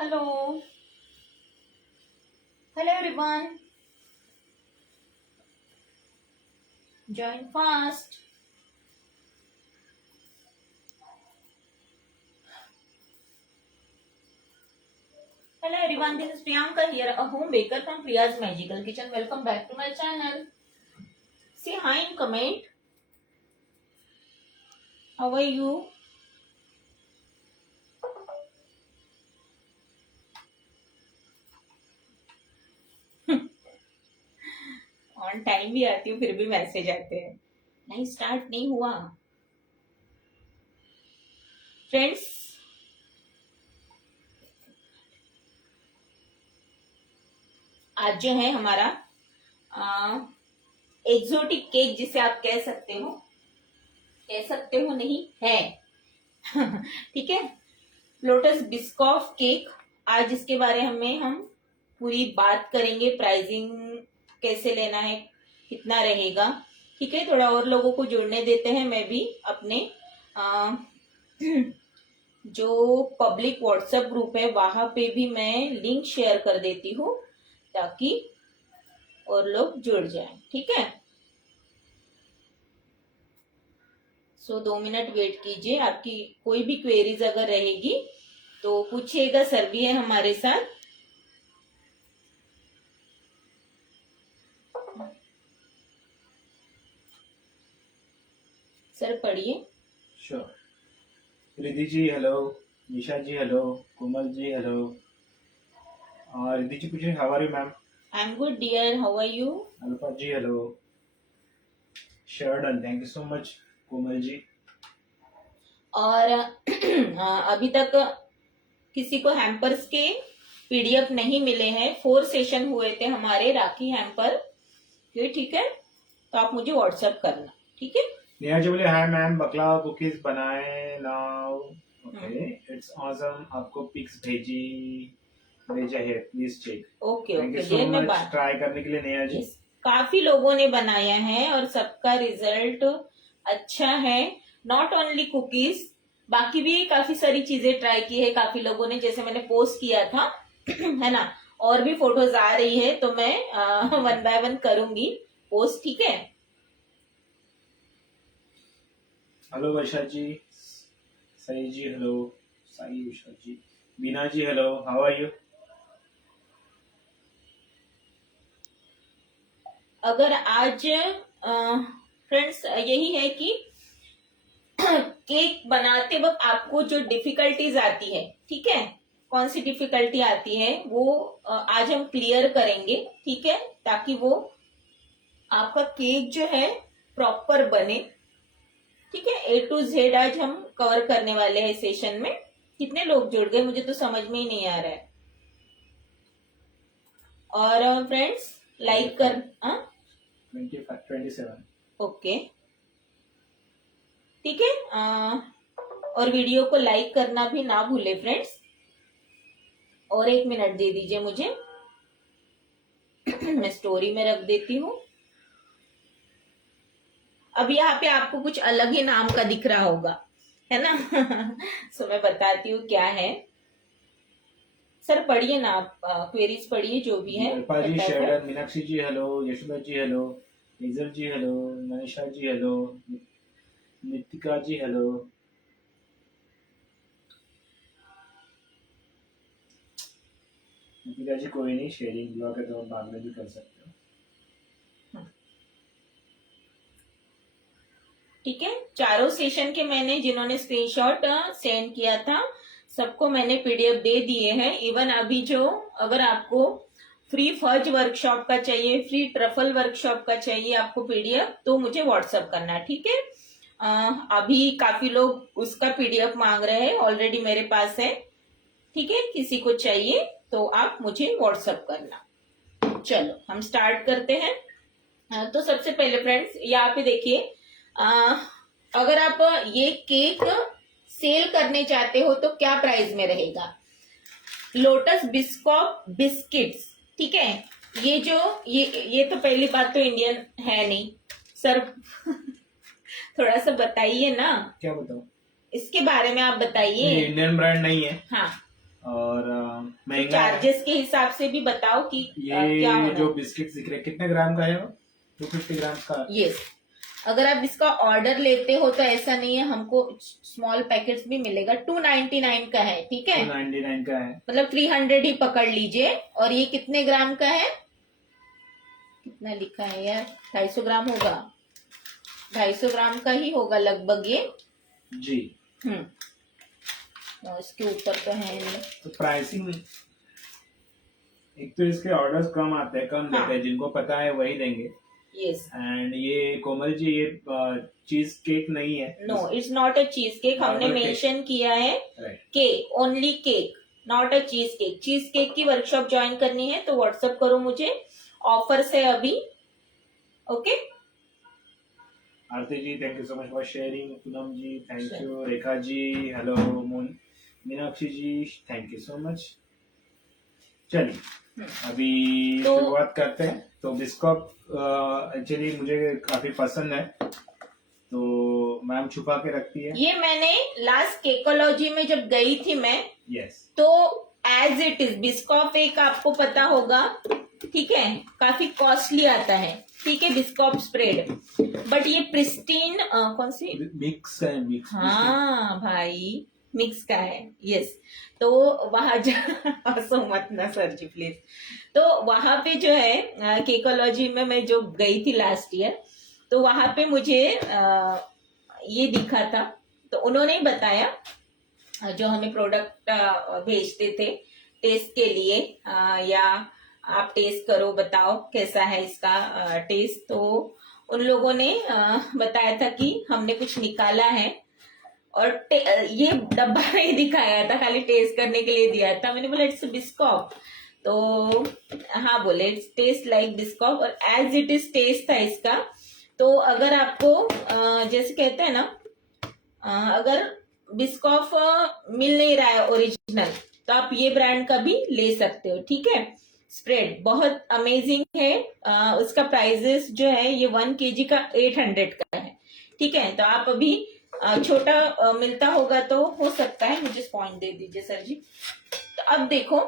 Hello. Hello everyone. Join fast. Hello everyone, this is Priyanka here, a home baker from Priya's Magical Kitchen. Welcome back to my channel. Say hi in comment. How are you? On time भी आती हूँ फिर भी message आते हैं, नहीं start नहीं हुआ। फ्रेंड्स, आज जो है हमारा एक्सोटिक केक जिसे आप कह सकते हो नहीं है ठीक है, लोटस बिस्कॉफ केक। आज इसके बारे में हम पूरी बात करेंगे, प्राइसिंग कैसे लेना है, कितना रहेगा, ठीक है। थोड़ा और लोगों को जुड़ने देते हैं। मैं भी अपने जो पब्लिक व्हाट्सएप ग्रुप है वहां पे भी मैं लिंक शेयर कर देती हूँ ताकि और लोग जुड़ जाएं, ठीक है। 2 मिनट वेट कीजिए। आपकी कोई भी क्वेरीज अगर रहेगी तो पूछिएगा, सर भी है हमारे साथ। सर पढ़िए। Sure. Riddhi ji hello, Nisha ji hello, Komal ji hello. Riddhi ji पूछे how are you ma'am? I am good dear, how are you? Alpha ji hello. Share done, thank you so much Komal ji. और अभी तक किसी को हैम्पर्स के पीडीएफ नहीं मिले हैं। 4 सेशन हुए थे हमारे राखी हैम्पर के, ठीक है। तो आप मुझे व्हाट्सएप करना, ठीक है। नेहा जी बोले हाय मैम, बकला कुकीज बनाए नाउ। Okay, it's awesome. आपको पिक्स भेजा है, please check. Okay thank you okay, so देर में मच बात। ट्राई करने के लिए नेहा जी। काफी लोगों ने बनाया है और सबका रिजल्ट अच्छा है। नॉट ओनली कुकीज, बाकी भी काफी सारी चीजें ट्राई की है काफी लोगों ने, जैसे मैंने पोस्ट किया था है ना। और भी फोटोज आ रही है तो मैं 1 बाय 1 करूंगी पोस्ट, ठीक है। हेलो वर्षा जी, सही जी hello, Sai Usha ji, Beena ji hello, how are you? अगर आज फ्रेंड्स यही है कि केक बनाते वक्त आपको जो डिफिकल्टीज आती है, ठीक है, कौन सी डिफिकल्टी आती है वो आज हम क्लियर करेंगे, ठीक है, ताकि वो आपका केक जो है प्रॉपर बने, ठीक है। A to Z आज हम कवर करने वाले हैं सेशन में। कितने लोग जुड़ गए मुझे तो समझ में ही नहीं आ रहा है। और फ्रेंड्स लाइक कर 27। ओके, ठीक है। और वीडियो को लाइक करना भी ना भूले फ्रेंड्स। और 1 मिनट दे दीजिए मुझे मैं स्टोरी में रख देती हूँ। अब यहाँ पे आपको कुछ अलग ही नाम का दिख रहा होगा, है ना सो मैं बताती हूँ क्या है। सर पढ़िए ना आप, क्वेरीज पढ़िए जो भी है। जी शेरडन, मीनाक्षी जी hello, Yashoda ji hello, hazel जी हेलो, मनीषा जी हेलो, नितिका जी हेलो। नितिका जी कोई नहीं, शेयरिंग ब्लॉग है तो बाद में भी कर सकते हो, ठीक है। चारों सेशन के मैंने जिन्होंने स्क्रीनशॉट सेंड किया था सबको मैंने पीडीएफ दे दिए हैं। इवन अभी जो अगर आपको फ्री फज वर्कशॉप का चाहिए, फ्री ट्रफल वर्कशॉप का चाहिए आपको पीडीएफ, तो मुझे व्हाट्सएप करना, ठीक है। अभी काफी लोग उसका पीडीएफ मांग रहे हैं, ऑलरेडी मेरे पास है, ठीक है। किसी को चाहिए तो आप मुझे व्हाट्सएप करना। चलो हम स्टार्ट करते हैं। तो सबसे पहले फ्रेंड्स यहाँ पे देखिए, अगर आप ये केक सेल करने चाहते हो तो क्या प्राइस में रहेगा। लोटस बिस्कॉफ बिस्किट्स, ठीक है। ये जो ये तो पहली बात तो इंडियन है नहीं सर थोड़ा सा बताइए ना। क्या बताऊं इसके बारे में आप बताइए। इंडियन ब्रांड नहीं है। हाँ, और महंगा है। चार्जेस के हिसाब से भी बताओ कि क्या ये होना जो है। बिस्किट दिख रहे हैं कितने ग्राम का है वो? 250 ग्राम का। यस, अगर आप इसका ऑर्डर लेते हो तो ऐसा नहीं है, हमको स्मॉल पैकेट्स भी मिलेगा। 299 का है, ठीक है, 299 का है, मतलब 300 ही पकड़ लीजिए। और ये कितने ग्राम का है, कितना लिखा है यार, 250 ग्राम होगा, 250 ग्राम का ही होगा लगभग ये जी। और इसके ऊपर तो है नहीं। तो प्राइसिंग, एक तो इसके ऑर्डर्स कम आते हैं, कम देते हैं, जिनको पता है वही देंगे। यस, एंड ये कोमल जी, ये चीज केक नहीं है। No, it's not a cheese cake. हमने Normal मेंशन किया है right. Cake, only cake, not a cheese cake. Cheese cake की वर्कशॉप ज्वाइन करनी है तो व्हाट्सएप करो मुझे, ऑफर से अभी। Okay, Aarti ji thank you so much for sharing, Poonam ji thank you, Rekha ji hello, Meenakshi ji thank you so much. चलिए अभी तो शुरुआत करते हैं। तो बिस्कॉफ एक्चुअली मुझे काफी पसंद है, तो मैम छुपा के रखती है। ये मैंने लास्ट केकोलॉजी में जब गई थी मैं, यस, तो एज इट इज बिस्कॉफ एक आपको पता होगा, ठीक है, काफी कॉस्टली आता है, ठीक है, बिस्कॉफ स्प्रेड। बट ये प्रिस्टीन कौन सी, मिक्स है, मिक्स। हाँ भाई, मिक्स का है। यस, तो वहां हंसो मत ना सर जी प्लीज। तो वहां पे जो है केकोलॉजी में मैं जो गई थी लास्ट ईयर, तो वहां पे मुझे ये दिखा था। तो उन्होंने ही बताया, जो हमें प्रोडक्ट भेजते थे टेस्ट के लिए, या आप टेस्ट करो बताओ कैसा है इसका टेस्ट। तो उन लोगों ने बताया था कि हमने कुछ निकाला है, और ये डब्बा नहीं दिखाया था, खाली टेस्ट करने के लिए दिया था। मैंने बोला इट्स बिस्कॉफ, तो हाँ बोले इट्स टेस्ट लाइक बिस्कॉफ, और एज इट इज टेस्ट था इसका। तो अगर आपको जैसे कहते हैं ना, अगर बिस्कॉफ मिल नहीं रहा है ओरिजिनल, तो आप ये ब्रांड का भी ले सकते हो, ठीक है। स्प्रेड बहुत अमेजिंग है। उसका प्राइजेस जो है ये 1 kg का 800 का है, ठीक है। तो आप अभी छोटा मिलता होगा तो हो सकता है, मुझे स्पॉन्ज दे दीजिए सर जी। तो अब देखो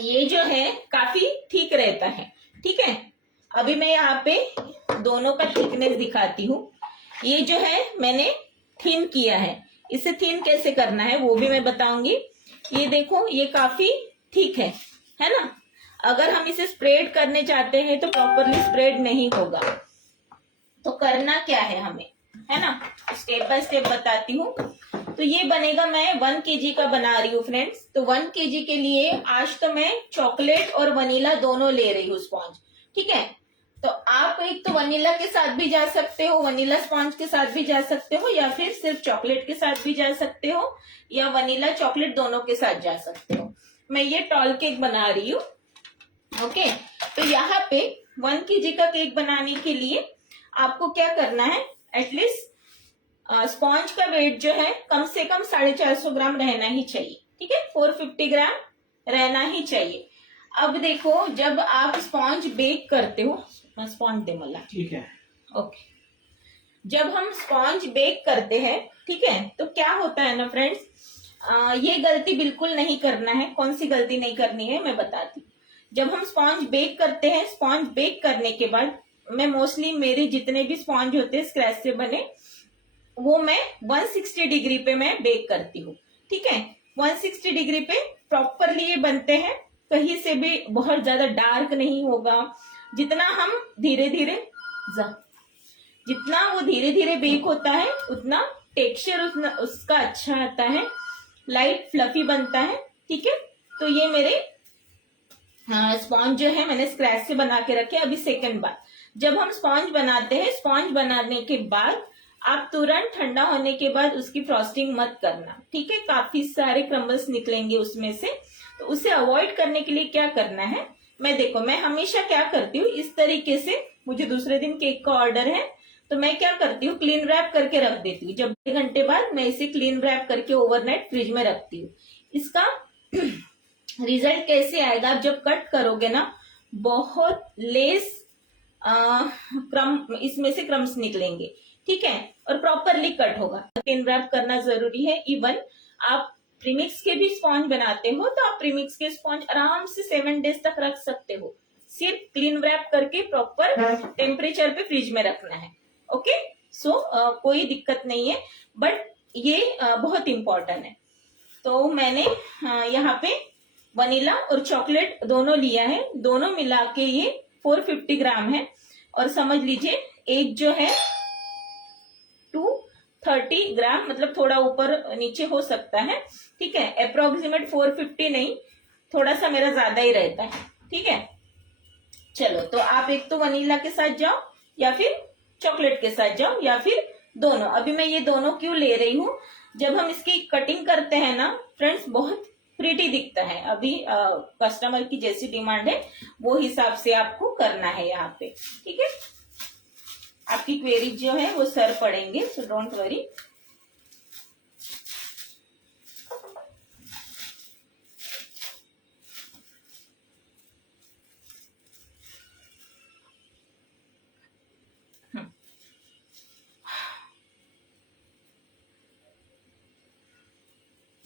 ये जो है काफी ठीक रहता है, ठीक है। अभी मैं यहाँ पे दोनों का थिकनेस दिखाती हूँ। ये जो है मैंने थिन किया है, इसे थिन कैसे करना है वो भी मैं बताऊंगी। ये देखो ये काफी ठीक है ना। अगर हम इसे स्प्रेड करने चाहते हैं तो प्रॉपरली स्प्रेड नहीं होगा, तो करना क्या है हमें, है ना, स्टेप बाय स्टेप बताती हूँ। तो ये बनेगा, मैं 1 kg का बना रही हूँ फ्रेंड्स। तो 1 kg के लिए आज तो मैं चॉकलेट और वनीला दोनों ले रही हूँ स्पॉन्ज, ठीक है। तो आप एक तो वनीला के साथ भी जा सकते हो, वनीला स्पॉन्ज के साथ भी जा सकते हो, या फिर सिर्फ चॉकलेट के साथ भी जा सकते हो, या वनीला चॉकलेट दोनों के साथ जा सकते हो। मैं ये टॉल केक बना रही हूँ, ओके। तो यहाँ पे 1 kg का केक बनाने के लिए आपको क्या करना है, एटलीस्ट स्पॉन्ज का वेट जो है कम से कम 450 ग्राम रहना ही चाहिए, ठीक है, 450 ग्राम रहना ही चाहिए। अब देखो जब आप स्पॉन्ज बेक करते हो, स्पॉन्ज दे मला, ठीक है, ओके। जब हम स्पॉन्ज बेक करते हैं, ठीक है, तो क्या होता है ना फ्रेंड्स, ये गलती बिल्कुल नहीं करना है। कौन सी गलती नहीं करनी है मैं बताती हूँ। जब हम स्पॉन्ज बेक करते हैं, स्पॉन्ज बेक करने के बाद मैं मोस्टली मेरे जितने भी स्पॉन्ज होते हैं स्क्रैच से बने, वो मैं 160 डिग्री पे मैं बेक करती हूँ, ठीक है। 160 डिग्री पे प्रॉपरली ये बनते हैं, कहीं से भी बहुत ज्यादा डार्क नहीं होगा। जितना हम धीरे धीरे, जितना वो धीरे धीरे बेक होता है उतना टेक्सचर उसका अच्छा आता है, लाइट फ्लफी बनता है, ठीक है। तो ये मेरे स्पॉन्ज जो है मैंने स्क्रैच से बना के रखे। अभी सेकंड बात, जब हम स्पॉन्ज बनाते हैं, स्पॉन्ज बनाने के बाद आप तुरंत ठंडा होने के बाद उसकी फ्रॉस्टिंग मत करना, ठीक है, काफी सारे क्रम्बल्स निकलेंगे उसमें से। तो उसे अवॉइड करने के लिए क्या करना है, मैं हमेशा क्या करती हूँ इस तरीके से, मुझे दूसरे दिन केक का ऑर्डर है तो मैं क्या करती हूँ, क्लीन रैप करके रख देती हूँ। जब 2 घंटे बाद मैं इसे क्लीन रैप करके ओवरनाइट फ्रिज में रखती हूँ। इसका रिजल्ट कैसे आएगा, आप जब कट करोगे ना बहुत लेस इसमें से क्रम्स निकलेंगे, ठीक है, और प्रॉपरली कट होगा। क्लीन रैप करना जरूरी है। इवन आप प्रीमिक्स के भी स्पॉन्ज बनाते हो तो आप प्रीमिक्स के स्पॉन्ज आराम से 7 डेज तक रख सकते हो। सिर्फ क्लीन रैप करके प्रॉपर टेम्परेचर पे फ्रिज में रखना है। ओके, सो कोई दिक्कत नहीं है, बट ये बहुत इम्पोर्टेंट है। तो मैंने यहाँ पे वनीला और चॉकलेट दोनों लिया है, दोनों मिला के ये 450 ग्राम है। और समझ लीजिए एक जो है 230 ग्राम, मतलब थोड़ा ऊपर नीचे हो सकता है, ठीक है। अप्रोक्सीमेट 450 नहीं, थोड़ा सा मेरा ज्यादा ही रहता है, ठीक है। चलो, तो आप एक तो वनीला के साथ जाओ या फिर चॉकलेट के साथ जाओ या फिर दोनों। अभी मैं ये दोनों क्यों ले रही हूँ, जब हम इसकी कटिंग करते हैं ना फ्रेंड्स, बहुत प्रीटी दिखता है। अभी कस्टमर की जैसी डिमांड है वो हिसाब से आपको करना है यहाँ पे, ठीक है। आपकी क्वेरी जो है वो सर पड़ेंगे, सो डोंट वरी।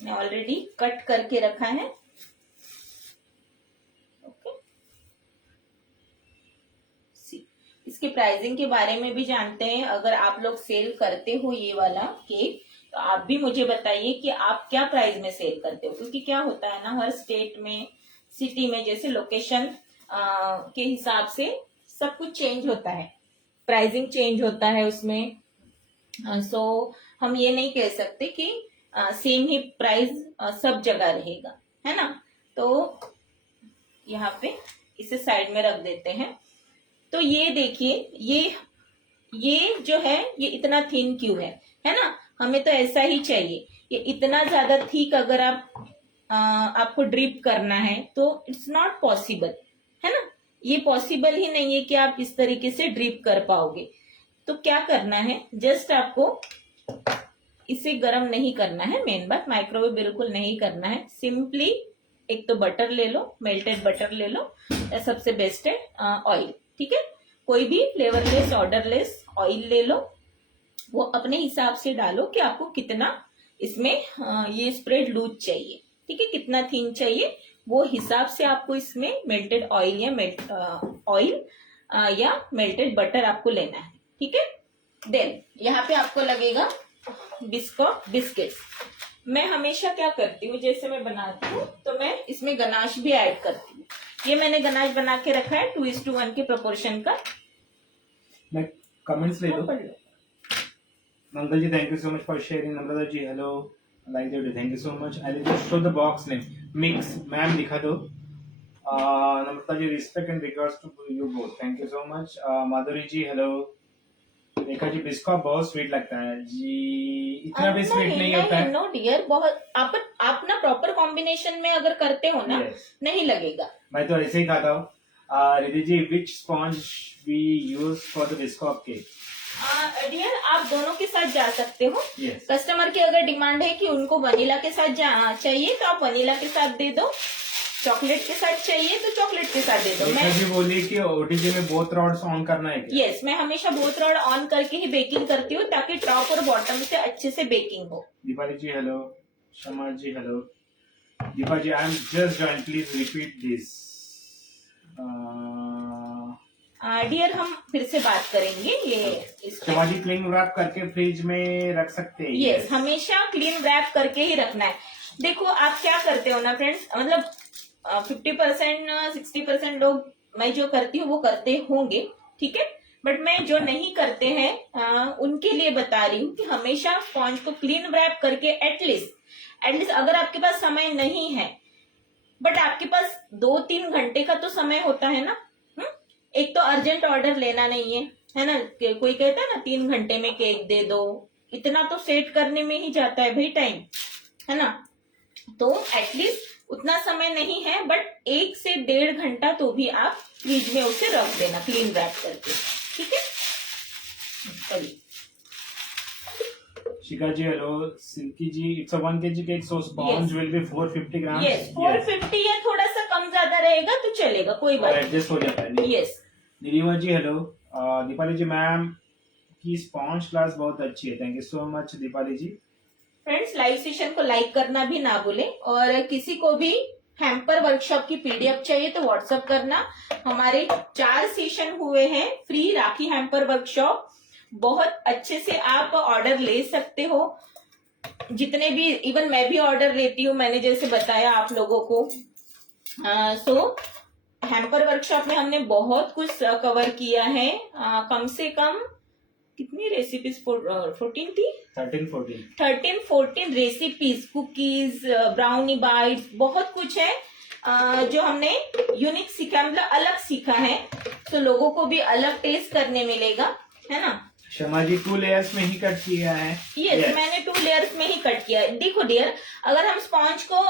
मैं ऑलरेडी कट करके रखा है। ओके, इसके प्राइसिंग के बारे में भी जानते हैं। अगर आप लोग सेल करते हो ये वाला केक तो आप भी मुझे बताइए कि आप क्या प्राइस में सेल करते हो, क्योंकि क्या होता है ना, हर स्टेट में, सिटी में, जैसे लोकेशन के हिसाब से सब कुछ चेंज होता है, प्राइसिंग चेंज होता है उसमें। सो हम ये नहीं कह सकते कि सेम ही प्राइस सब जगह रहेगा, है ना। तो यहाँ पे इसे साइड में रख देते हैं। तो ये देखिए, ये जो है ये इतना थिन क्यों है ना। हमें तो ऐसा ही चाहिए। ये इतना ज्यादा थिक अगर आपको ड्रिप करना है तो इट्स नॉट पॉसिबल, है ना। ये पॉसिबल ही नहीं है कि आप इस तरीके से ड्रिप कर पाओगे। तो क्या करना है, जस्ट आपको इसे गर्म नहीं करना है, मेन बात, माइक्रोवेव बिल्कुल नहीं करना है। सिंपली एक तो बटर ले लो, मेल्टेड बटर ले लो, सबसे बेस्ट है ऑयल, ठीक है। कोई भी फ्लेवरलेस ऑर्डरलेस ऑयल ले लो, वो अपने हिसाब से डालो कि आपको कितना इसमें ये स्प्रेड लूज चाहिए, ठीक है, कितना थिन चाहिए, वो हिसाब से आपको इसमें मेल्टेड ऑयल या मेल्टेड बटर आपको लेना है, ठीक है। देन यहाँ पे आपको लगेगा बिस्कॉफ बिस्किट्स। मैं हमेशा क्या करती हूँ, जैसे मैं बनाती हूँ तो मैं इसमें गनाश भी ऐड करती हूँ। ये मैंने गनाश बना के रखा है 2:1 के प्रोपोर्शन का। मैं कमेंट्स ले लो। Mangal ji, thank you so much for sharing. Namrata ji, hello, like the video, thank you so much. I will just show the box name mix, ma'am दिखा दो। Namrata ji, respect and regards to you both, thank you so much. Madhuri ji, hello. देखा जी, Biscoff बहुत sweet लगता है जी, इतना भी sweet नहीं होता है। नो डियर, बहुत आप ना प्रॉपर कॉम्बिनेशन में अगर करते हो ना, नहीं लगेगा। मैं तो ऐसे ही खाता हूँ। Ridhi ji, which sponge we use for the Biscoff cake? Dear, आप दोनों के साथ जा सकते हो। yes. कस्टमर की अगर डिमांड है कि उनको वनीला के साथ चाहिए तो आप वनीला के साथ दे दो, चॉकलेट के साथ चाहिए तो चॉकलेट के साथ दे दो। मैं भी बोली कि ओटीजी में बोथ रॉड्स ऑन करना है क्या? यस, मैं हमेशा बोथ रॉड ऑन करके ही बेकिंग करती हूँ ताकि टॉप और बॉटम से अच्छे से बेकिंग हो। Deepali ji, hello. Shama ji, hello. Deepa ji, I am just join, please repeat this. Dear, हम फिर से बात करेंगे ये। शमा जी, क्लीन रैप करके फ्रिज में रख सकते हैं? यस, हमेशा क्लीन रैप करके ही रखना है। देखो आप क्या करते हो ना फ्रेंड्स, मतलब 50% 60% लोग मैं जो करती हूँ वो करते होंगे, ठीक है, बट मैं जो नहीं करते हैं उनके लिए बता रही हूँ कि हमेशा स्पॉन्ज को क्लीन रैप करके एटलीस्ट अगर आपके पास समय नहीं है, बट आपके पास 2-3 घंटे का तो समय होता है ना। एक तो अर्जेंट ऑर्डर लेना नहीं है ना। कोई कहता है ना 3 घंटे में केक दे दो, इतना तो सेट करने में ही जाता है भाई टाइम, है ना। तो एटलीस्ट उतना समय नहीं है, बट 1 से 1.5 घंटा तो भी आप फ्रिज में उसे रख देना क्लीन रैप करके, ठीक है। चलिए, Shikha ji, hello. Silky ji, it's a 1 kg cake, so sponge will be 450 gram. Yes, 450 या थोड़ा सा कम ज्यादा रहेगा तो चलेगा, कोई बात नहीं, एडजस्ट हो जाता है। Yes. Neelima ji, hello. Deepali ji, ma'am की स्पॉन्ज क्लास बहुत अच्छी है, thank you so much Deepali ji. Friends live session को लाइक करना भी ना भूले, और किसी को भी हैम्पर वर्कशॉप की पीडीएफ चाहिए तो व्हाट्सएप करना। हमारे 4 सेशन हुए हैं फ्री राखी हैम्पर वर्कशॉप, बहुत अच्छे से आप ऑर्डर ले सकते हो, जितने भी, इवन मैं भी ऑर्डर लेती हूँ, मैंने जैसे बताया आप लोगों को। सो हैम्पर वर्कशॉप में हमने बहुत कुछ कवर किया है। कम से कम कितनी रेसिपीज 14 थी, 13-14 रेसिपीज, कुकीज, ब्राउनी बाइट्स, बहुत कुछ है जो हमने यूनिक सीखा, मतलब अलग सीखा है, तो लोगों को भी अलग टेस्ट करने मिलेगा, है ना। शमा जी 2 लेयर्स में ही कट किया है। yes. मैंने 2 लेयर्स में ही कट किया है। देखो डियर, अगर हम स्पॉन्ज को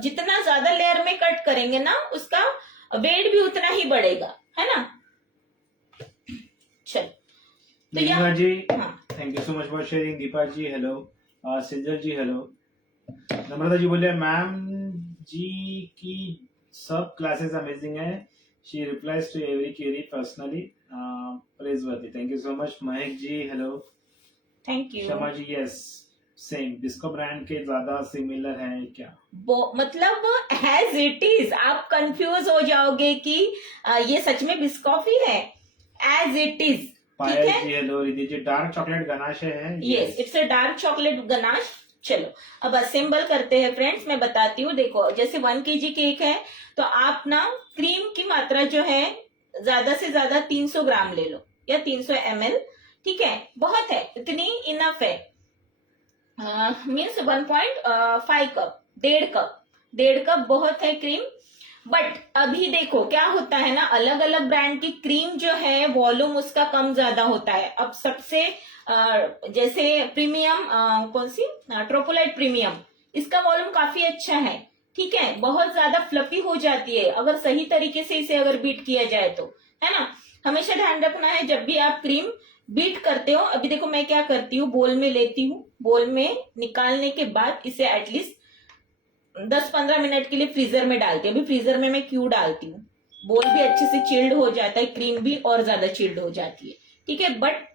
जितना ज्यादा लेयर में कट करेंगे ना, उसका वेट भी उतना ही बढ़ेगा, है ना। चल तो दीपा जी, हाँ, thank you so much for sharing. Deepa ji hello, Sinjal ji hello. Namrata ji बोले मैम जी की सब क्लासेस अमेजिंग है, she replies to every query personally, praiseworthy, thank you so much. Mehak ji hello, thank you. Shama ji yes same, Biscoff brand के ज्यादा सिमिलर है क्या? मतलब हैज इट इज, आप कंफ्यूज हो जाओगे कि ये सच में बिस्कॉफ ही है, as it is. Payal ji hello, Riddhi ji dark chocolate ganache है। Yes, it's a dark chocolate ganache. चलो अब असेंबल करते हैं फ्रेंड्स, मैं बताती हूँ। देखो जैसे 1 kg केक है तो आप ना क्रीम की मात्रा जो है ज्यादा से ज्यादा 300 ग्राम ले लो, या 300 ml, ठीक है, बहुत है, इतनी इनफ है। मीन्स 1.5 कप, 1.5 कप बहुत है क्रीम। बट अभी देखो क्या होता है ना, अलग अलग ब्रांड की क्रीम जो है वॉल्यूम उसका कम ज्यादा होता है। अब सबसे जैसे प्रीमियम कौन सी, ट्रोपोलाइट प्रीमियम, इसका वॉल्यूम काफी अच्छा है, ठीक है, बहुत ज्यादा फ्लफी हो जाती है अगर सही तरीके से इसे अगर बीट किया जाए तो, है ना। हमेशा ध्यान रखना है जब भी आप क्रीम बीट करते हो। अभी देखो मैं क्या करती हूँ, बोल में लेती हूँ, बोल में निकालने के बाद इसे एटलीस्ट 10-15 मिनट के लिए फ्रीजर में डालती हूँ। अभी फ्रीजर में मैं क्यों डालती हूँ, बोल भी अच्छे से चिल्ड हो जाता है, क्रीम भी और ज्यादा चिल्ड हो जाती है, ठीक है। बट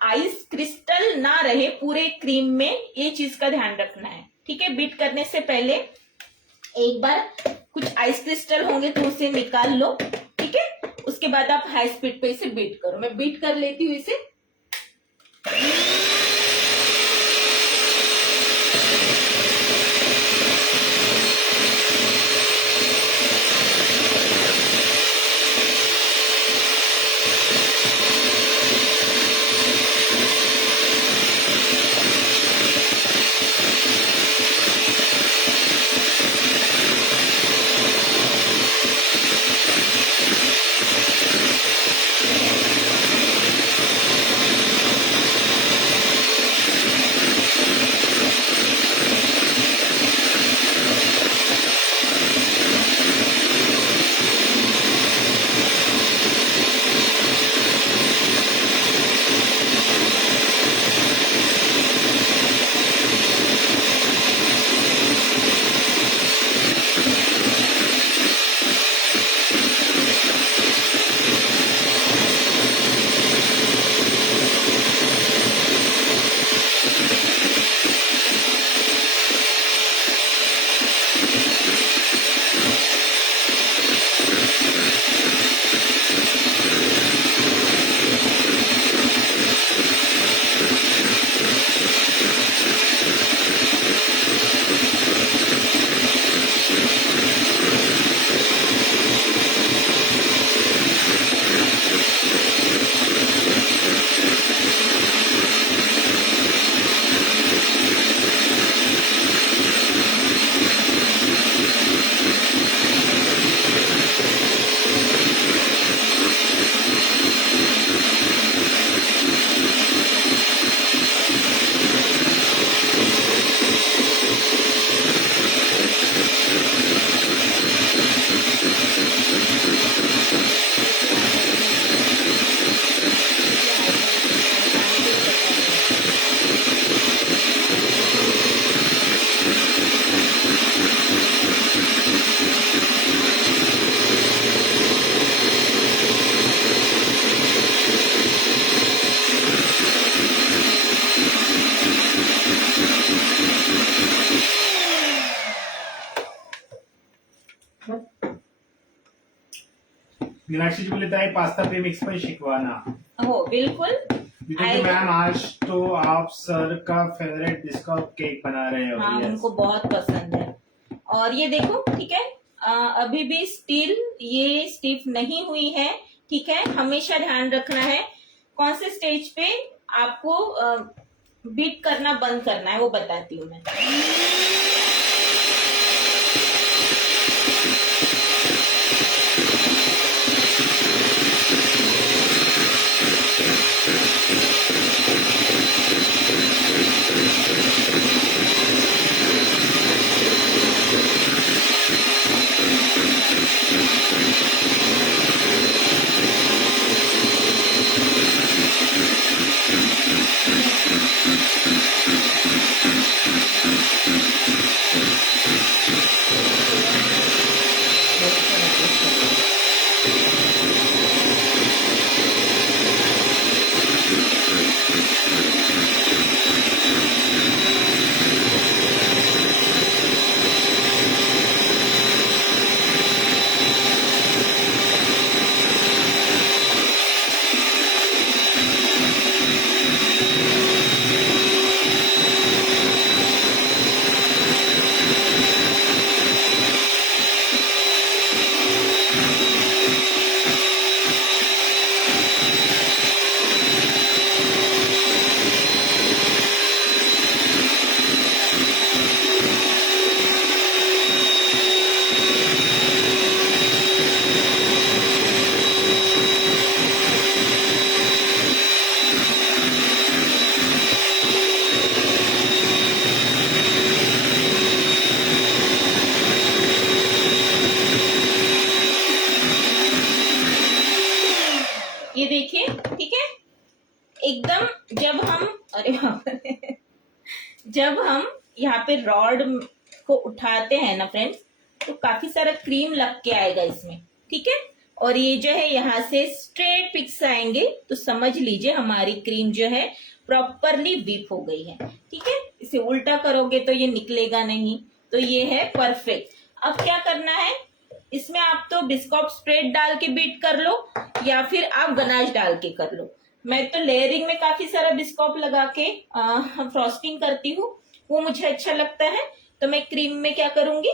आइस क्रिस्टल ना रहे पूरे क्रीम में, ये चीज का ध्यान रखना है, ठीक है। बीट करने से पहले एक बार कुछ आइस क्रिस्टल होंगे तो उसे निकाल लो, ठीक है। उसके बाद आप हाई स्पीड पे इसे बीट करो। मैं बीट कर लेती हूँ इसे। मीनाक्षी जी बोलता है पास्ता प्रीमिक्स पर शिकवाना। हो बिल्कुल क्योंकि मैम आज तो आप सर का फेवरेट बिस्कॉफ केक बना रहे हो। हाँ, उनको बहुत पसंद है। और ये देखो, ठीक है, अभी भी स्टिल ये स्टिफ नहीं हुई है, ठीक है। हमेशा ध्यान रखना है कौन से स्टेज पे आपको बीट करना बंद करना है, वो बताती हूँ मैं। ये देखिए, ठीक है, एकदम जब हम अरे बाप रे, जब हम यहाँ पे रॉड को उठाते हैं ना फ्रेंड्स, तो काफी सारा क्रीम लग के आएगा इसमें, ठीक है। और ये जो है यहाँ से स्ट्रेट पिक्स आएंगे, तो समझ लीजिए हमारी क्रीम जो है प्रॉपरली व्हिप हो गई है, ठीक है। इसे उल्टा करोगे तो ये निकलेगा नहीं, तो ये है परफेक्ट। अब क्या करना है, इसमें आप तो बिस्कॉफ स्प्रेड डाल के बीट कर लो या फिर आप गनाश डाल के कर लो। मैं तो लेयरिंग में काफी सारा बिस्कॉफ लगा के फ्रॉस्टिंग करती हूँ, वो मुझे अच्छा लगता है। तो मैं क्रीम में क्या करूंगी,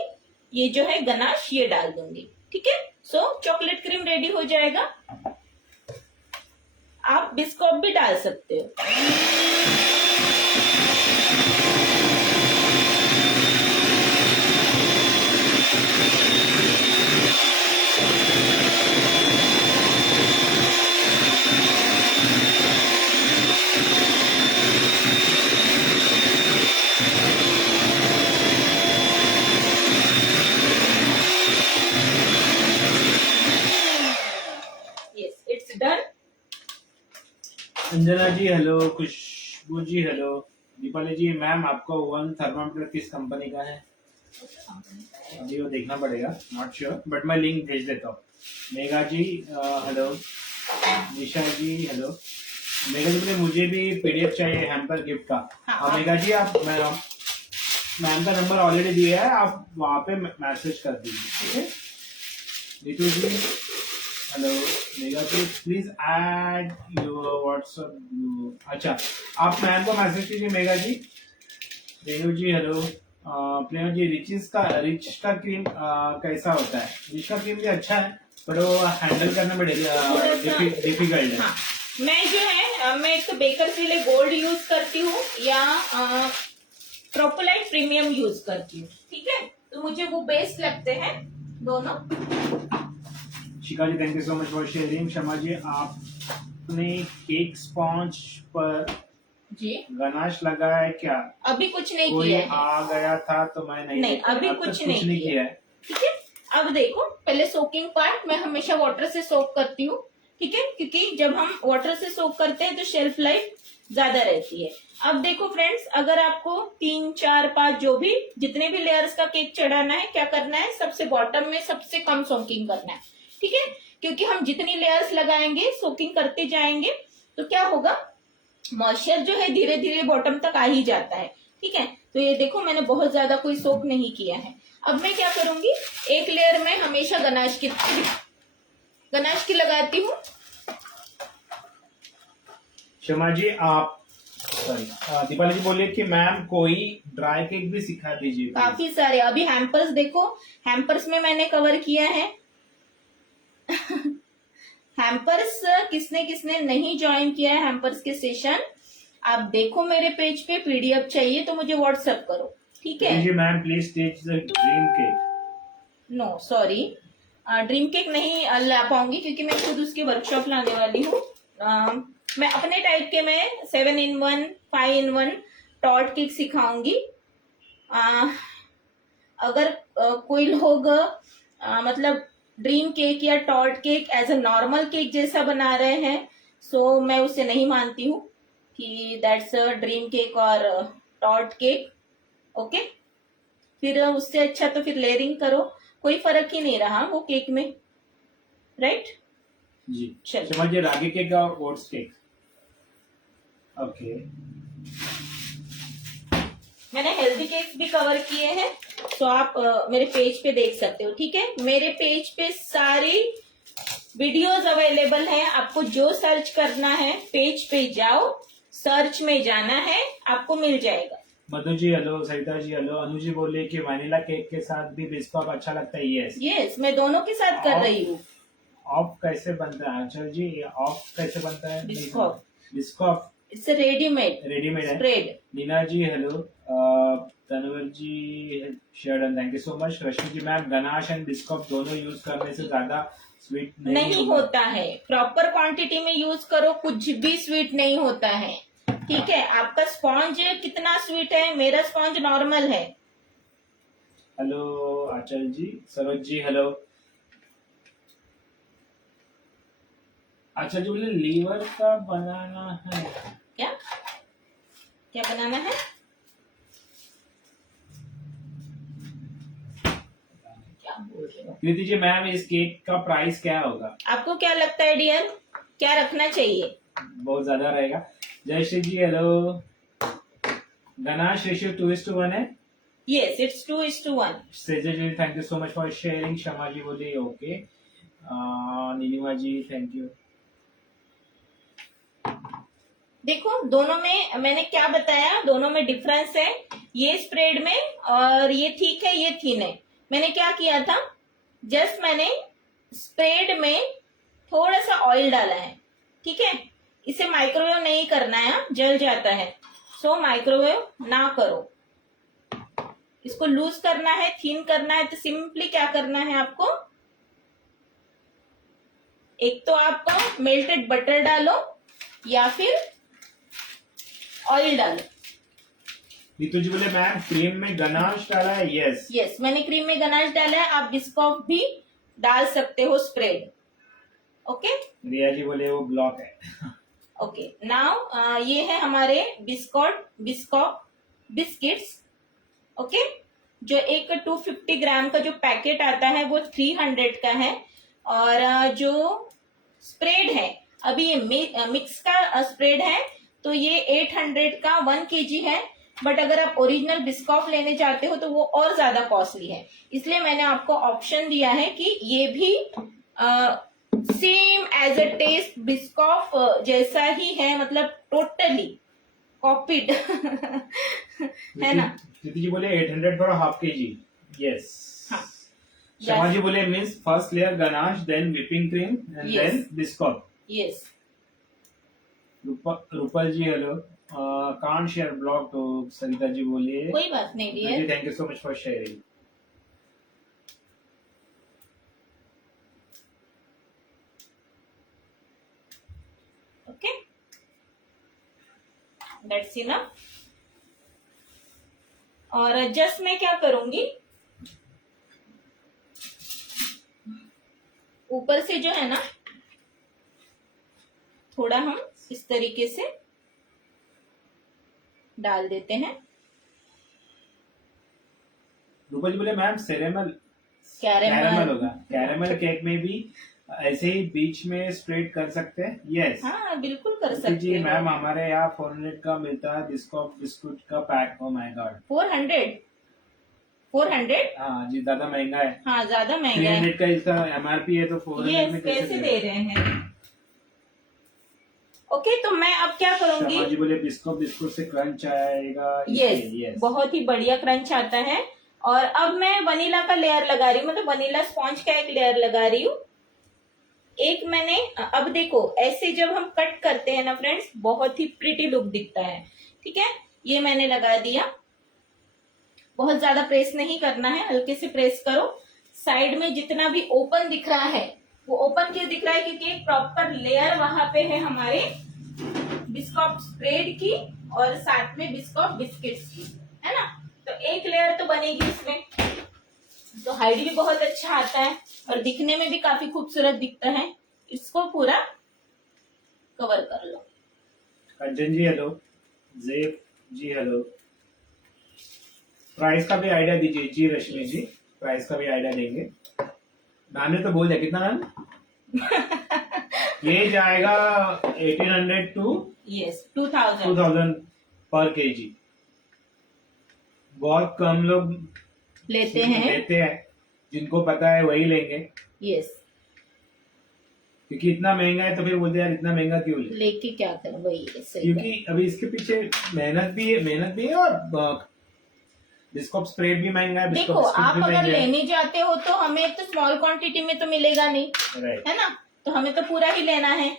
ये जो है गनाश ये डाल दूंगी, ठीक है। सो चॉकलेट क्रीम रेडी हो जाएगा। आप बिस्कॉफ भी डाल सकते हो। डन। अंजना जी हेलो, खुशबू जी हेलो, दीपाली जी मैम आपका ओवन थर्मामीटर किस कंपनी का है? अभी वो देखना पड़ेगा, नॉट श्योर, बट मैं लिंक भेज देता हूँ। मेघा जी हेलो, निशा जी हेलो। मेघा जी मुझे भी पीडीएफ चाहिए हैम्पर गिफ्ट का। हाँ, मेघा जी आप मैम का नंबर ऑलरेडी दिया है, आप वहाँ पे मैसेज कर दीजिए, ठीक है। Neetu ji hello, Megha please add your WhatsApp. अच्छा, आप मैम को मैसेज कीजिए मेगा जी। रेणु जी हेलो, प्रेम जी रिच का क्रीम कैसा होता है? रिच का क्रीम भी अच्छा है, पर वो हैंडल करने में डिफिकल्ट है। हाँ, मैं जो है मैं एक तो बेकर के लिए गोल्ड यूज करती हूँ या प्रोपोलाइट प्रीमियम यूज करती हूँ, ठीक है। तो मुझे वो बेस्ट लगते हैं दोनों। Shika ji thank you so much for sharing. Shama ji आपने केक स्पॉन्ज पर जी गनाश लगा है क्या? अभी कुछ नहीं कोई किया है। आ गया था तो मैं नहीं अभी कुछ नहीं किया है, ठीक है। अब देखो, पहले सोकिंग पार्ट मैं हमेशा वाटर से सोक करती हूँ, ठीक है, क्योंकि जब हम वाटर से सोक करते हैं तो शेल्फ लाइफ ज्यादा रहती है। अब देखो फ्रेंड्स, अगर आपको 3, 4, 5 जो भी जितने भी लेयर्स का केक चढ़ाना है, क्या करना है, सबसे बॉटम में सबसे कम सोकिंग करना है, ठीक है। क्योंकि हम जितनी लेयर्स लगाएंगे, सोकिंग करते जाएंगे, तो क्या होगा, मॉइस्चर जो है धीरे धीरे बॉटम तक आ ही जाता है, ठीक है। तो ये देखो मैंने बहुत ज्यादा कोई सोक नहीं किया है। अब मैं क्या करूंगी, एक लेयर में हमेशा गनाश की गनाश की लगाती हूँ। शमा जी आप सॉरी दीपाली जी बोलिए कि मैम कोई ड्राई केक भी सिखा दीजिए please। काफी सारे अभी हैम्पर्स देखो, हैम्पर्स में मैंने कवर किया है। हैम्पर्स किसने किसने नहीं ज्वाइन किया है हैम्पर्स के सेशन, आप देखो मेरे पेज पे, पीडीएफ चाहिए तो मुझे व्हाट्सएप करो, ठीक है। जी ma'am please teach the dream cake. No sorry, dream cake नहीं ला पाऊंगी क्योंकि मैं खुद उसकी वर्कशॉप लाने वाली हूँ। मैं अपने टाइप के मैं 7 in 1 5 in 1 टॉर्ट केक सिखाऊंगी। अगर कोई लोग मतलब ड्रीम केक या torte cake as a normal cake जैसा बना रहे हैं, सो मैं उसे नहीं मानती हूँ कि दैट्स अ ड्रीम केक और टॉर्ट केक। ओके, फिर उससे अच्छा तो फिर लेयरिंग करो, कोई फर्क ही नहीं रहा वो केक में, राइट। जी चलो शमा जी रागी केक और ओट्स केक। ओके मैंने हेल्दी केक्स भी कवर किए हैं, तो आप मेरे पेज पे देख सकते हो, ठीक है। मेरे पेज पे सारी वीडियोस अवेलेबल हैं, आपको जो सर्च करना है पेज पे जाओ, सर्च में जाना है, आपको मिल जाएगा। मधु जी हेलो, सरिता जी हेलो, अनु जी बोलिए कि वनीला केक के साथ भी बिस्कॉफ अच्छा लगता है। यस यस, मैं दोनों के साथ कर रही हूँ। ऑफ कैसे बनता है अंचल जी, ऑफ कैसे बनता है? Biscoff, Biscoff it's readymade readymade है। Spread. Neena ji hello, Tanvar ji shared thank you so much. Rashmi ji ma'am ganache and Biscoff दोनों यूज करने से ज्यादा स्वीट नहीं होता है, प्रॉपर क्वांटिटी में यूज करो, कुछ भी स्वीट नहीं होता है, ठीक है। आपका स्पॉन्ज कितना स्वीट है, मेरा स्पॉन्ज नॉर्मल है। हेलो आचल जी, सरोज जी हेलो। आचल जी बोले लीवर का बनाना है क्या क्या बनाना है? क्या बोल रहे हो? कृति जी मैम इस केक का प्राइस क्या होगा? आपको क्या लगता है डियर, क्या रखना चाहिए? बहुत ज्यादा रहेगा। Jayshree ji hello. Ganache ratio 2:1 है। Yes, it's 2:1। Sejal ji thank you so much for sharing. Shama ji बोले okay. Neelima ji thank you. देखो दोनों में मैंने क्या बताया, दोनों में डिफरेंस है, ये स्प्रेड में और ये ठीक है, ये थिन है। मैंने क्या किया था, जस्ट मैंने स्प्रेड में थोड़ा सा ऑयल डाला है, ठीक है। इसे माइक्रोवेव नहीं करना है, जल जाता है, सो माइक्रोवेव ना करो। इसको लूज करना है, थिन करना है, तो सिंपली क्या करना है आपको, एक तो आप मेल्टेड बटर डालो या फिर ऑयल डालो। नीतू जी बोले मैम क्रीम में गनाश डाला है। यस यस, मैंने क्रीम में गनाश डाला है, आप बिस्कॉफ भी डाल सकते हो स्प्रेड। ओके रिया जी बोले वो ब्लॉक है। ओके नाउ ये है हमारे बिस्कॉफ बिस्किट्स। ओके, जो एक 250 ग्राम का जो पैकेट आता है वो 300 का है, और जो स्प्रेड है अभी ये मिक्स का स्प्रेड है तो ये 800 का 1 kg है। बट अगर आप ओरिजिनल बिस्कॉफ लेने चाहते हो तो वो और ज्यादा कॉस्टली है, इसलिए मैंने आपको ऑप्शन दिया है कि ये भी same as a taste Biscoff जैसा ही है, मतलब टोटली कॉपीड है ना। कृति जी बोले 800 फॉर हाफ केजी। यस हाँ शमा जी बोले means first layer ganache then whipping cream and Yes. Then Biscoff. Yes Rupal ji hello, can't share blog तो सरिता जी बोलिए कोई बात नहीं dear. Thank you so much for sharing. Okay that's enough. और जस्ट मैं क्या करूंगी, ऊपर से जो है ना थोड़ा हम इस तरीके से डाल देते हैं। रूपल जी बोले मैम कैरेमल कैरेमल होगा, कैरेमल केक में भी ऐसे ही बीच में स्प्रेड कर सकते हैं। यस हाँ बिल्कुल कर जी सकते हो। मैम हमारे यहाँ 400 का मिलता है बिस्कुट का पैक। Oh my God 400 400। हाँ जी, ज्यादा महंगा है। हाँ ज्यादा महंगा है। 300 का इसका MRP है तो 400 ये में कैसे दे रहे हैं? ओके, तो मैं अब क्या करूंगी? शर्मा जी बोले बिस्कुट से क्रंच आएगा। यस, बहुत ही बढ़िया क्रंच आता है। और अब मैं वनीला का लेयर लगा रही हूँ, मतलब वनीला स्पॉन्ज का एक लेयर लगा रही हूँ। एक मैंने, अब देखो ऐसे जब हम कट करते हैं ना फ्रेंड्स, बहुत ही प्रिटी लुक दिखता है। ठीक है, ये मैंने लगा दिया। बहुत ज्यादा प्रेस नहीं करना है, हल्के से प्रेस करो। साइड में जितना भी ओपन दिख रहा है वो ओपन क्यों दिख रहा है? क्योंकि एक प्रॉपर लेयर वहां पे है हमारे बिस्कॉफ स्प्रेड की और साथ में बिस्कॉफ बिस्किट्स की, है ना। तो एक लेयर तो बनेगी इसमें, तो हाइट भी बहुत अच्छा आता है और दिखने में भी काफी खूबसूरत दिखता है। इसको पूरा कवर कर लो। कंचन जी हेलो, जेब जी हेलो। प्राइस का भी आइडिया दीजिए जी रश्मि जी, प्राइस का भी आइडिया देंगे। मैम ने तो बोल दिया, कितना मैम? ये जाएगा 1800 टू यस 2000 2000 पर केजी। बहुत कम लोग लेते हैं। जिनको पता है वही लेंगे। यस, क्योंकि इतना महंगा है तो फिर बोलते यार इतना महंगा क्यों लेके क्या करें, वही है, सही क्योंकि अभी इसके पीछे मेहनत भी है और बिस्कॉफ स्प्रेड भी महंगा है। देखो आप अगर लेने जाते हो तो हमें तो स्मॉल क्वांटिटी में तो मिलेगा नहीं, है ना। तो हमें तो पूरा ही लेना है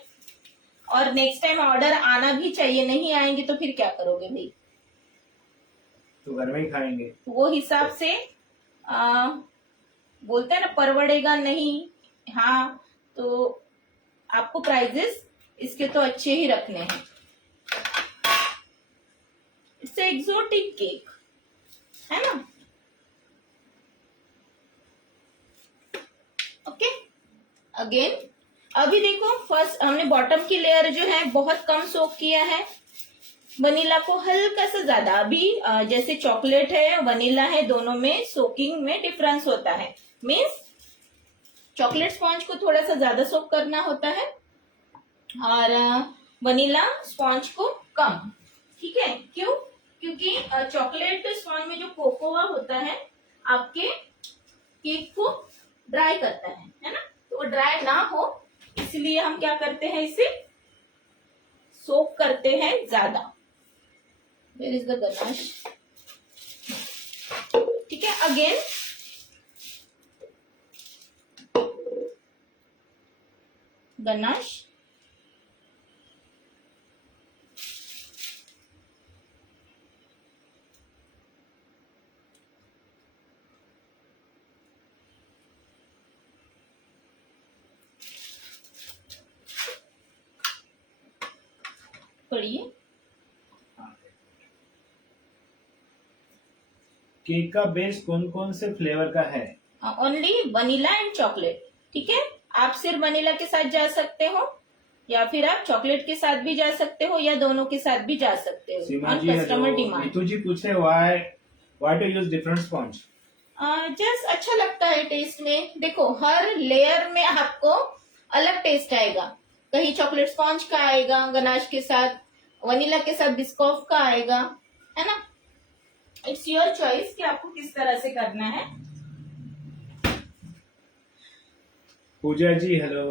और नेक्स्ट टाइम ऑर्डर आना भी चाहिए। नहीं आएंगे तो फिर क्या करोगे भाई? तो घर में ही खाएंगे। तो वो हिसाब से बोलते हैं ना, परवड़ेगा नहीं। हाँ, तो आपको प्राइजेस इसके तो अच्छे ही रखने हैं। इट्स एक्सोटिक केक, है ना। ओके, अगेन अभी देखो फर्स्ट हमने बॉटम की लेयर जो है बहुत कम सोक किया है, वनीला को हल्का सा ज्यादा। अभी जैसे चॉकलेट है वनीला है, दोनों में सोकिंग में डिफरेंस होता है। मीन्स चॉकलेट स्पॉन्ज को थोड़ा सा ज्यादा सोक करना होता है और वनीला स्पॉन्ज को कम। ठीक है, क्यों? क्योंकि चॉकलेट स्पॉन्ज में जो कोकोआ होता है आपके केक को ड्राई करता है ना। तो वो ड्राई ना हो इसलिए हम क्या करते हैं, इसे सोक करते हैं ज्यादा। Where is the ganache? ठीक है, अगेन गनाश। पढ़िए। केक का बेस कौन कौन से फ्लेवर का है? Only vanilla and chocolate. ठीक है, आप सिर्फ वनीला के साथ जा सकते हो या फिर आप चॉकलेट के साथ भी जा सकते हो या दोनों के साथ भी जा सकते हो। Customer demand. नीतू जी पूछ रहे why to use different sponge? Just अच्छा लगता है टेस्ट में। देखो हर लेयर में आपको अलग टेस्ट आएगा। कहीं चॉकलेट स्पॉन्ज का आएगा गनाश के साथ, वनीला के साथ बिस्कॉफ का आएगा, है ना। इट्स योर चॉइस कि आपको किस तरह से करना है। पूजा जी हेलो।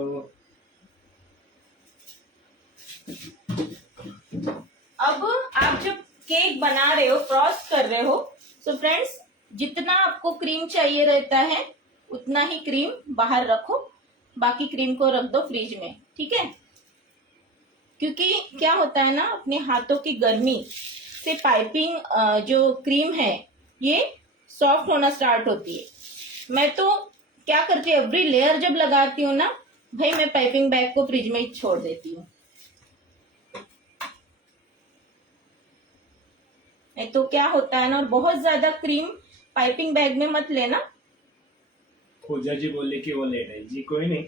अब आप जब केक बना रहे हो, फ्रॉस्ट कर रहे हो, सो फ्रेंड्स जितना आपको क्रीम चाहिए रहता है उतना ही क्रीम बाहर रखो, बाकी क्रीम को रख दो फ्रिज में। ठीक है, क्योंकि क्या होता है ना, अपने हाथों की गर्मी से पाइपिंग जो क्रीम है ये सॉफ्ट होना स्टार्ट होती है। मैं तो क्या करती हूँ, एवरी लेयर जब लगाती हूँ ना भाई, मैं पाइपिंग बैग को फ्रिज में ही छोड़ देती हूँ। नहीं तो क्या होता है ना, और बहुत ज्यादा क्रीम पाइपिंग बैग में मत लेना। पूजा जी बोले कि वो लेट है जी, कोई नहीं।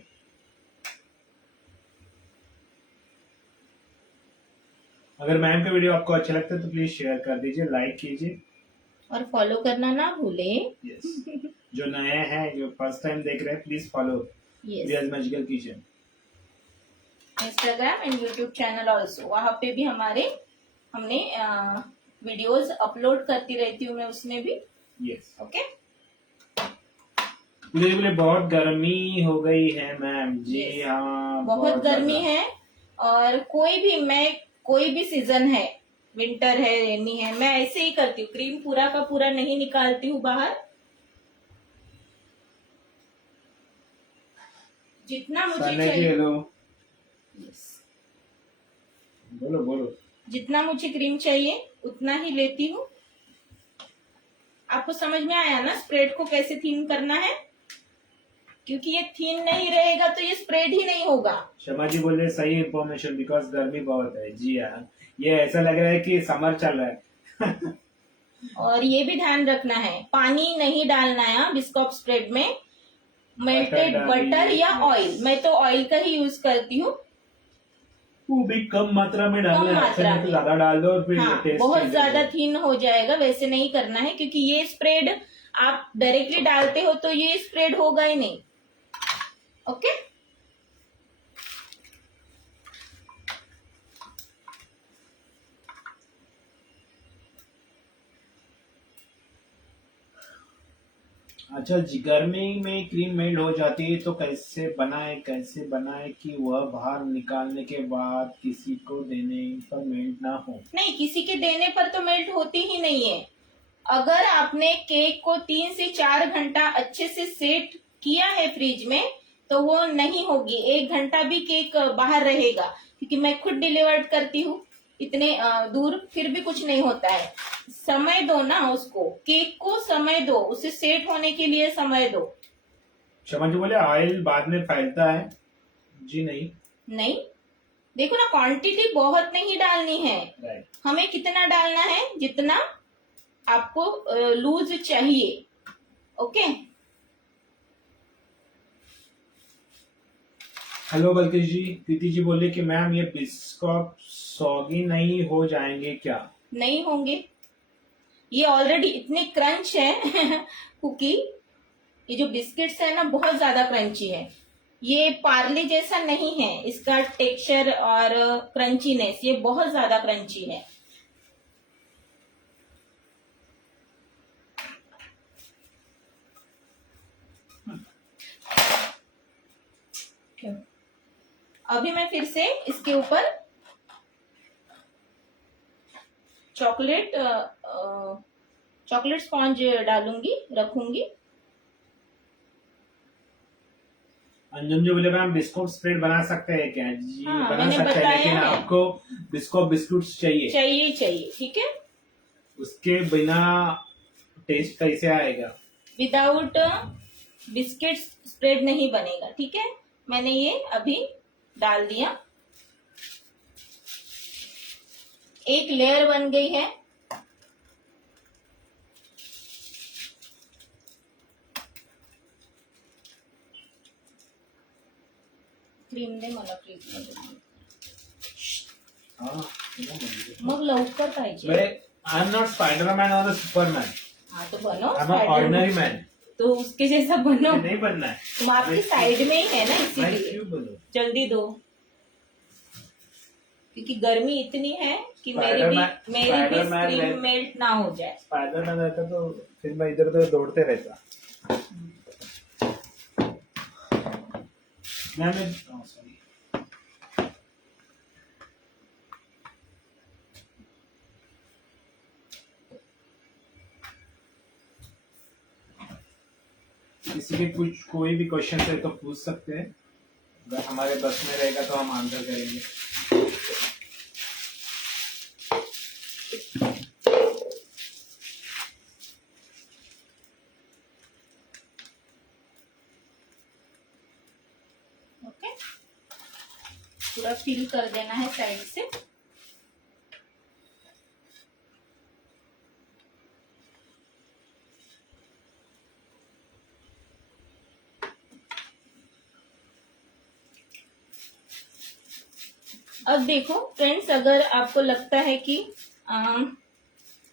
अगर मैम का वीडियो आपको अच्छा लगता है तो प्लीज शेयर कर दीजिए, लाइक कीजिए और फॉलो करना ना भूले। यस। जो नए हैं, जो फर्स्ट टाइम देख रहे हैं, please follow Riyaz magical kitchen, Instagram and YouTube channel also. वहां पे भी हमने वीडियोस अपलोड करती रहती हूँ मैं, उसमें भी। यस। ओके। मुझे बोले बहुत गर्मी हो गई है मैम जी। Yes. हाँ बहुत गर्मी ज्यादा। है। और कोई भी सीजन है, विंटर है, रेनी है, मैं ऐसे ही करती हूँ, क्रीम पूरा का पूरा नहीं निकालती हूँ बाहर। जितना मुझे चाहिए, Yes. बोलो बोलो। जितना मुझे क्रीम चाहिए उतना ही लेती हूँ। आपको समझ में आया ना स्प्रेड को कैसे थीन करना है? क्योंकि ये थीन नहीं रहेगा तो ये स्प्रेड ही नहीं होगा। शर्मा जी बोल रहे सही इंफॉर्मेशन, बिकॉज गर्मी बहुत है जी यार। ये ऐसा लग रहा है कि समर चल रहा है। और ये भी ध्यान रखना है, पानी नहीं डालना है बिस्कॉफ स्प्रेड में। मेल्टेड बटर या ऑयल, मैं तो ऑयल का ही यूज करती हूँ। वो भी कम मात्रा में डालना कम है, मात्रा में। तो ज्यादा डाल दो और फिर हाँ, टेस्ट बहुत चेंज ज्यादा हो जाएगा। थीन हो जाएगा, वैसे नहीं करना है, क्योंकि ये स्प्रेड आप डायरेक्टली डालते हो तो ये स्प्रेड होगा ही नहीं। ओके। अच्छा जी, गर्मी में क्रीम मेल्ट हो जाती है तो कैसे बनाए कि वह बाहर निकालने के बाद किसी को देने पर मेल्ट ना हो। नहीं, किसी के देने पर तो मेल्ट होती ही नहीं है। अगर आपने केक को 3 से 4 घंटा अच्छे से सेट किया है फ्रिज में तो वो नहीं होगी। 1 घंटा भी केक बाहर रहेगा, क्योंकि मैं खुद डिलीवर्ड करती हूँ इतने दूर, फिर भी कुछ नहीं होता है। समय दो ना उसको, केक को समय दो, उसे सेट होने के लिए समय दो। शर्मा जी बोले ऑयल बाद में फैलता है जी। नहीं नहीं, देखो ना, क्वांटिटी बहुत नहीं डालनी है। राइट। हमें कितना डालना है? जितना आपको लूज चाहिए। ओके। हेलो बल्कि जी, प्रीति जी बोले कि मैम ये बिस्कॉफ सॉगी नहीं हो जाएंगे क्या? नहीं होंगे, ये ऑलरेडी इतने क्रंच है कुकी। ये जो बिस्किट्स है ना बहुत ज्यादा क्रंची है। ये पार्ले जैसा नहीं है, इसका टेक्सचर और क्रंचीनेस ये बहुत ज्यादा क्रंची है। अभी मैं फिर से इसके ऊपर चॉकलेट स्पॉन्ज डालूंगी, रखूंगी। अंजुम जी बोले मैम बिस्कुट स्प्रेड बना सकते हैं क्या जी? हाँ, बना मैंने सकते हैं, बताया लेकिन है। आपको बिस्कुट बिस्कुट्स चाहिए। चाहिए, ठीक है। उसके बिना टेस्ट कैसे आएगा? विदाउट बिस्किट स्प्रेड नहीं बनेगा, ठीक है। मैंने ये अभी डाल दिया, एक लेयर बन गई है। क्रीम दे मला, फ्रीज मग लवकर पाहिजे। आई एम नॉट स्पाइडरमैन और सुपरमैन। हाँ तो बनो, आई एम ऑर्डिनरी मैन। तो उसके जैसा बनो। नहीं बनना है, तुम आपकी साइड में ही है ना, इसीलिए क्यों बोलो? जल्दी दो, क्योंकि गर्मी इतनी है कि मेरी भी क्रीम मेल्ट ना हो जाए। स्पाइडरमैन रहता तो फिर मैं इधर उधर दौड़ते रहता। सॉरी। किसी के कुछ कोई भी क्वेश्चन है तो पूछ सकते हैं, अगर हमारे बस में रहेगा तो हम आंसर करेंगे। ओके, पूरा फिल कर देना है साइड से। अब देखो फ्रेंड्स, अगर आपको लगता है कि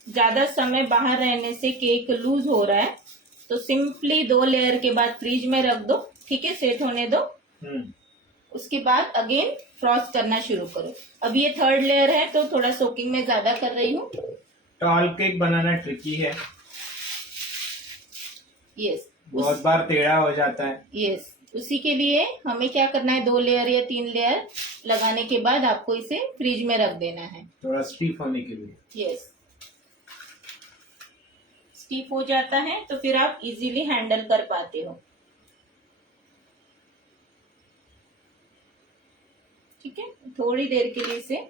ज्यादा समय बाहर रहने से केक लूज हो रहा है तो सिंपली 2 लेयर के बाद फ्रिज में रख दो, ठीक है, सेट होने दो। उसके बाद अगेन फ्रॉस्ट करना शुरू करो। अब ये 3rd लेयर है तो थोड़ा सोकिंग में ज्यादा कर रही हूँ। टॉल केक बनाना ट्रिकी है। यस, बहुत बार टेढ़ा हो जाता है। यस, उसी के लिए हमें क्या करना है, 2 लेयर या 3 लेयर लगाने के बाद आपको इसे फ्रिज में रख देना है, थोड़ा स्टीफ होने के लिए। यस, स्टीफ हो जाता है तो फिर आप इजीली हैंडल कर पाते हो। ठीक है, थोड़ी देर के लिए इसे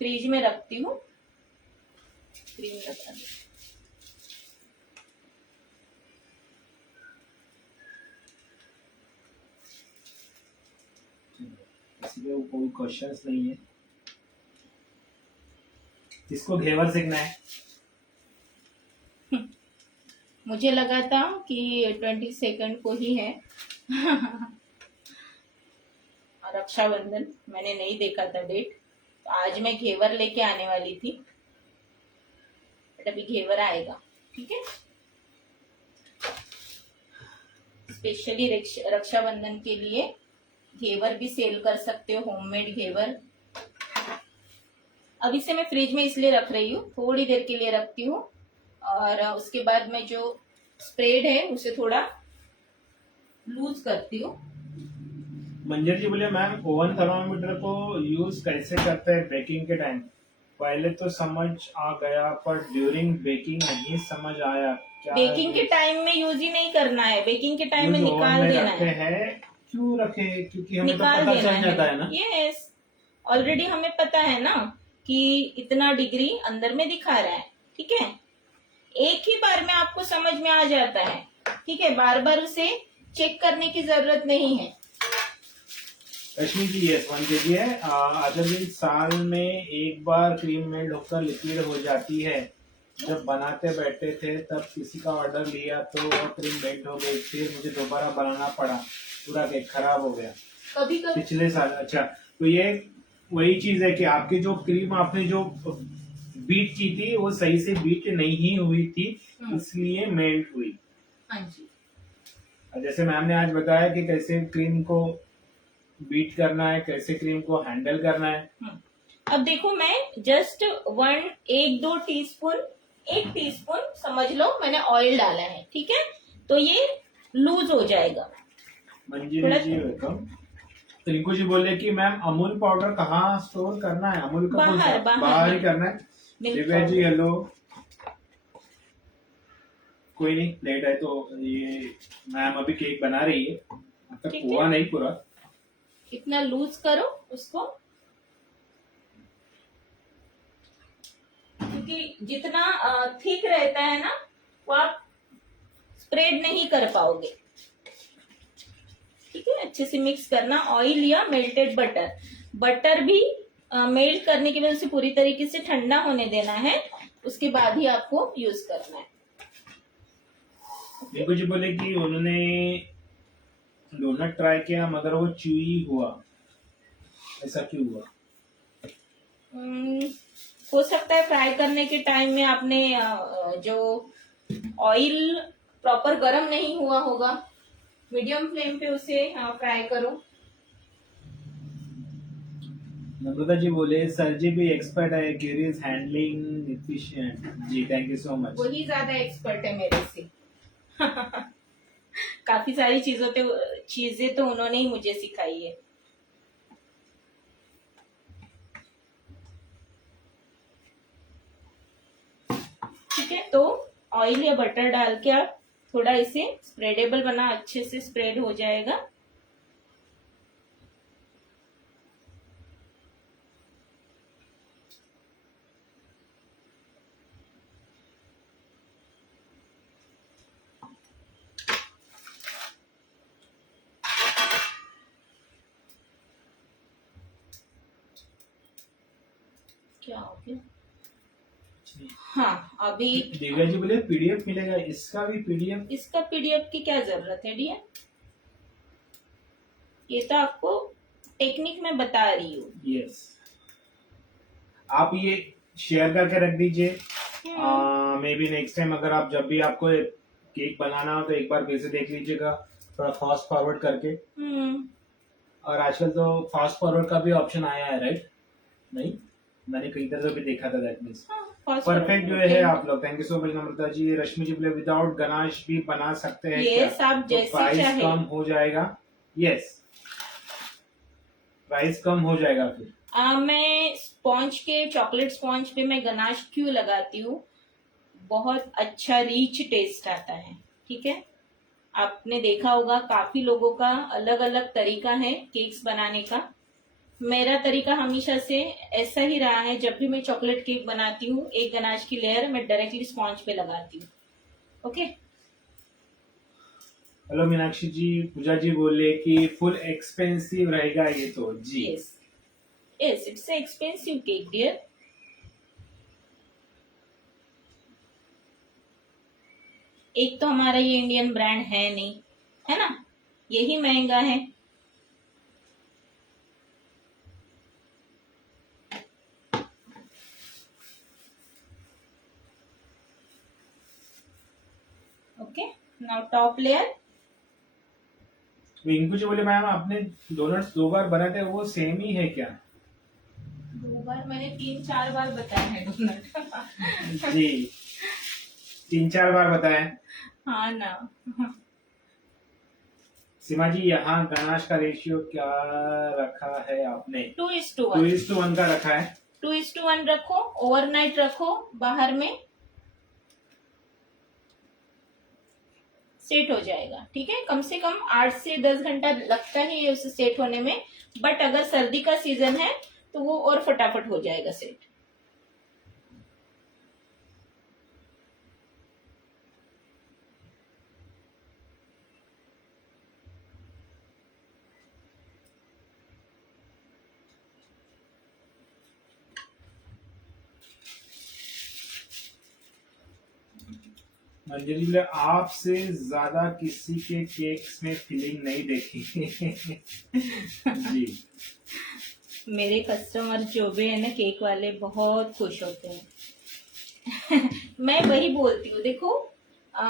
फ्रिज में रखती हूँ। क्रीम लगा दो। इसलिए वो कोई क्वेश्चंस नहीं है। इसको घेवर सीखना है। मुझे लगा था कि 22 को ही है। रक्षाबंधन, मैंने नहीं देखा था डेट, तो आज मैं घेवर लेके आने वाली थी, बट अभी घेवर आएगा। ठीक है, स्पेशली रक्षाबंधन के लिए घेवर भी सेल कर सकते हो, होममेड घेवर। अब इसे मैं फ्रिज में इसलिए रख रही हूँ, थोड़ी देर के लिए रखती हूँ, और उसके बाद मैं जो स्प्रेड है उसे थोड़ा लूज करती हूँ। मंजर जी बोले मैम ओवन थर्मामीटर को यूज कैसे करते हैं बेकिंग के टाइम? पहले तो समझ आ गया पर ड्यूरिंग बेकिंग नहीं समझ आया। क्या बेकिंग के टाइम में यूज ही नहीं करना है, बेकिंग के टाइम में निकाल देना है। क्यों रखे? क्योंकि हमें तो पता चल जाता है ना। यस, ऑलरेडी हमें पता है ना कि इतना डिग्री अंदर में दिखा रहा है। ठीक है, एक ही बार में आपको समझ में आ जाता है। ठीक है, बार बार उसे चेक करने की जरूरत नहीं है। रश्मि जी यस 1 kg है। अगर भी साल में एक बार क्रीम मेल्ट होकर लिक्विड हो जाती है। जब बनाते बैठे थे तब किसी का ऑर्डर लिया तो वो क्रीम मेल्ट हो गई, फिर मुझे दोबारा बनाना पड़ा, पूरा केक खराब हो गया कभी कभी पिछले साल। अच्छा, तो ये वही चीज है कि आपकी जो क्रीम आपने जो बीट की थी वो सही से बीट नहीं हुई थी, इसलिए मेल्ट हुई। हाँ जी, जैसे मैम ने आज बताया कि कैसे क्रीम को बीट करना है, कैसे क्रीम को हैंडल करना है। अब देखो, मैं जस्ट 1-2 टीस्पून, 1 टीस्पून समझ लो मैंने ऑयल डाला है। ठीक है, तो ये लूज हो जाएगा। मंजीरी जी वेलकम। रिंकू जी बोले कि मैम अमूल पाउडर कहाँ स्टोर करना है? अमूल का बाहर ही करना है। दिव्या जी हेलो। कोई नहीं, लेट है तो ये मैम अभी केक बना रही है, अब तक हुआ नहीं पूरा। इतना लूज करो उसको, क्योंकि जितना थिक रहता है ना वो आप स्प्रेड नहीं कर पाओगे। ठीक है, अच्छे से मिक्स करना। ऑयल या मेल्टेड बटर, बटर भी मेल्ट करने के बाद उसे पूरी तरीके से ठंडा होने देना है, उसके बाद ही आपको यूज करना है। देखो जी बोले कि उन्होंने डोनट ट्राई किया मगर वो च्यूई हुआ, ऐसा क्यों हुआ? हो सकता है फ्राई करने के टाइम में आपने जो ऑयल प्रॉपर गर्म नहीं हुआ होगा। मीडियम फ्लेम पे उसे फ्राई करो। नम्रता जी बोले सर जी भी एक्सपर्ट है, क्यूरियस हैंडलिंग एफिशिएंट। जी थैंक यू सो मच। वही ज्यादा एक्सपर्ट है मेरे से। काफी सारी चीजें तो उन्होंने ही मुझे सिखाई है। ठीक है, तो ऑयल या बटर डाल के आप थोड़ा इसे स्प्रेडेबल बना, अच्छे से स्प्रेड हो जाएगा। क्या हो गया? हाँ, अभी दिव्या जी बोले पीडीएफ मिलेगा, इसका भी पीडीएफ? इसका पीडीएफ की क्या जरूरत है डियर? ये तो आपको टेक्निक में बता रही हूँ। यस, आप ये शेयर करके रख दीजिए। मे बी नेक्स्ट टाइम अगर आप जब भी आपको केक बनाना हो तो एक बार फिर से देख लीजिएगा, थोड़ा फास्ट फॉरवर्ड करके। और आजकल तो फास्ट फॉरवर्ड का भी ऑप्शन आया है, राइट? नहीं, मैंने कहीं तरह भी देखा था दैट मींस। परफेक्ट जो है आप लोग। थैंक यू सो मच नम्रता जी। रश्मि जी बोले विदाउट गनाश भी बना सकते हैं यस, क्या? आप तो जैसे प्राइस चाहे। कम हो जाएगा। यस, प्राइस कम हो जाएगा फिर। मैं स्पॉन्ज के चॉकलेट स्पॉन्ज पे मैं गनाश क्यों लगाती हूँ, बहुत अच्छा रिच टेस्ट आता है। ठीक है, आपने देखा होगा काफी लोगों का अलग अलग तरीका है केक्स बनाने का। मेरा तरीका हमेशा से ऐसा ही रहा है, जब भी मैं चॉकलेट केक बनाती हूँ एक गनाश की लेयर मैं डायरेक्टली स्पॉन्ज पे लगाती हूँ। ओके। हेलो मीनाक्षी जी, पूजा जी बोले कि फुल एक्सपेंसिव रहेगा ये तो जी। Yes yes, it's a expensive cake dear. एक तो हमारा ये इंडियन ब्रांड है नहीं, है ना, यही महंगा है। Okay, now top layer. Rinku ji बोले मैम आपने डोनट्स 2 बार बनाते हैं, वो सेम ही है क्या? 2 बार मैंने 3-4 बार बताया है डोनट। जी, 3-4 बार बताएं। हाँ ना। सीमा जी यहाँ गनाश का रेशियो क्या रखा है आपने? 2:1। 2:1 का रखा है। 2:1 रखो, ओवरनाइट रखो बाहर में, सेट हो जाएगा। ठीक है, कम से कम 8 से 10 घंटा लगता है ये उसे सेट होने में, बट अगर सर्दी का सीजन है तो वो और फटाफट हो जाएगा सेट। अंजलि बोले आपसे ज्यादा किसी के केक्स में फीलिंग नहीं देखी। जी, मेरे कस्टमर जो भी है ना केक वाले बहुत खुश होते हैं। मैं वही बोलती हूँ, देखो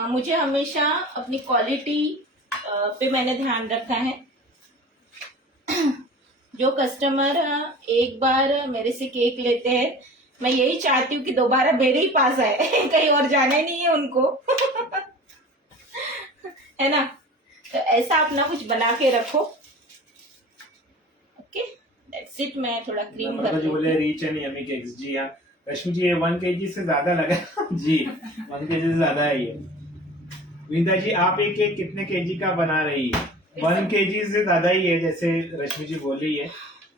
मुझे हमेशा अपनी क्वालिटी पे मैंने ध्यान रखा है। जो कस्टमर एक बार मेरे से केक लेते हैं, मैं यही चाहती हूँ कि दोबारा मेरे ही पास आए। कहीं और जाना ही नहीं है उनको। है ना, तो ऐसा अपना कुछ बना के रखो। Okay, that's it. मैं थोड़ा क्रीम नम्रता जी बोले रीच एंड यमी केक्स। जी हाँ रश्मि जी, ये 1 kg से ज्यादा लगा। जी 1 kg से ज्यादा है ये। विनीता जी आप ये केक कितने केजी का बना रही है? 1 kg से ज्यादा ही है जैसे रश्मि जी बोल रही है।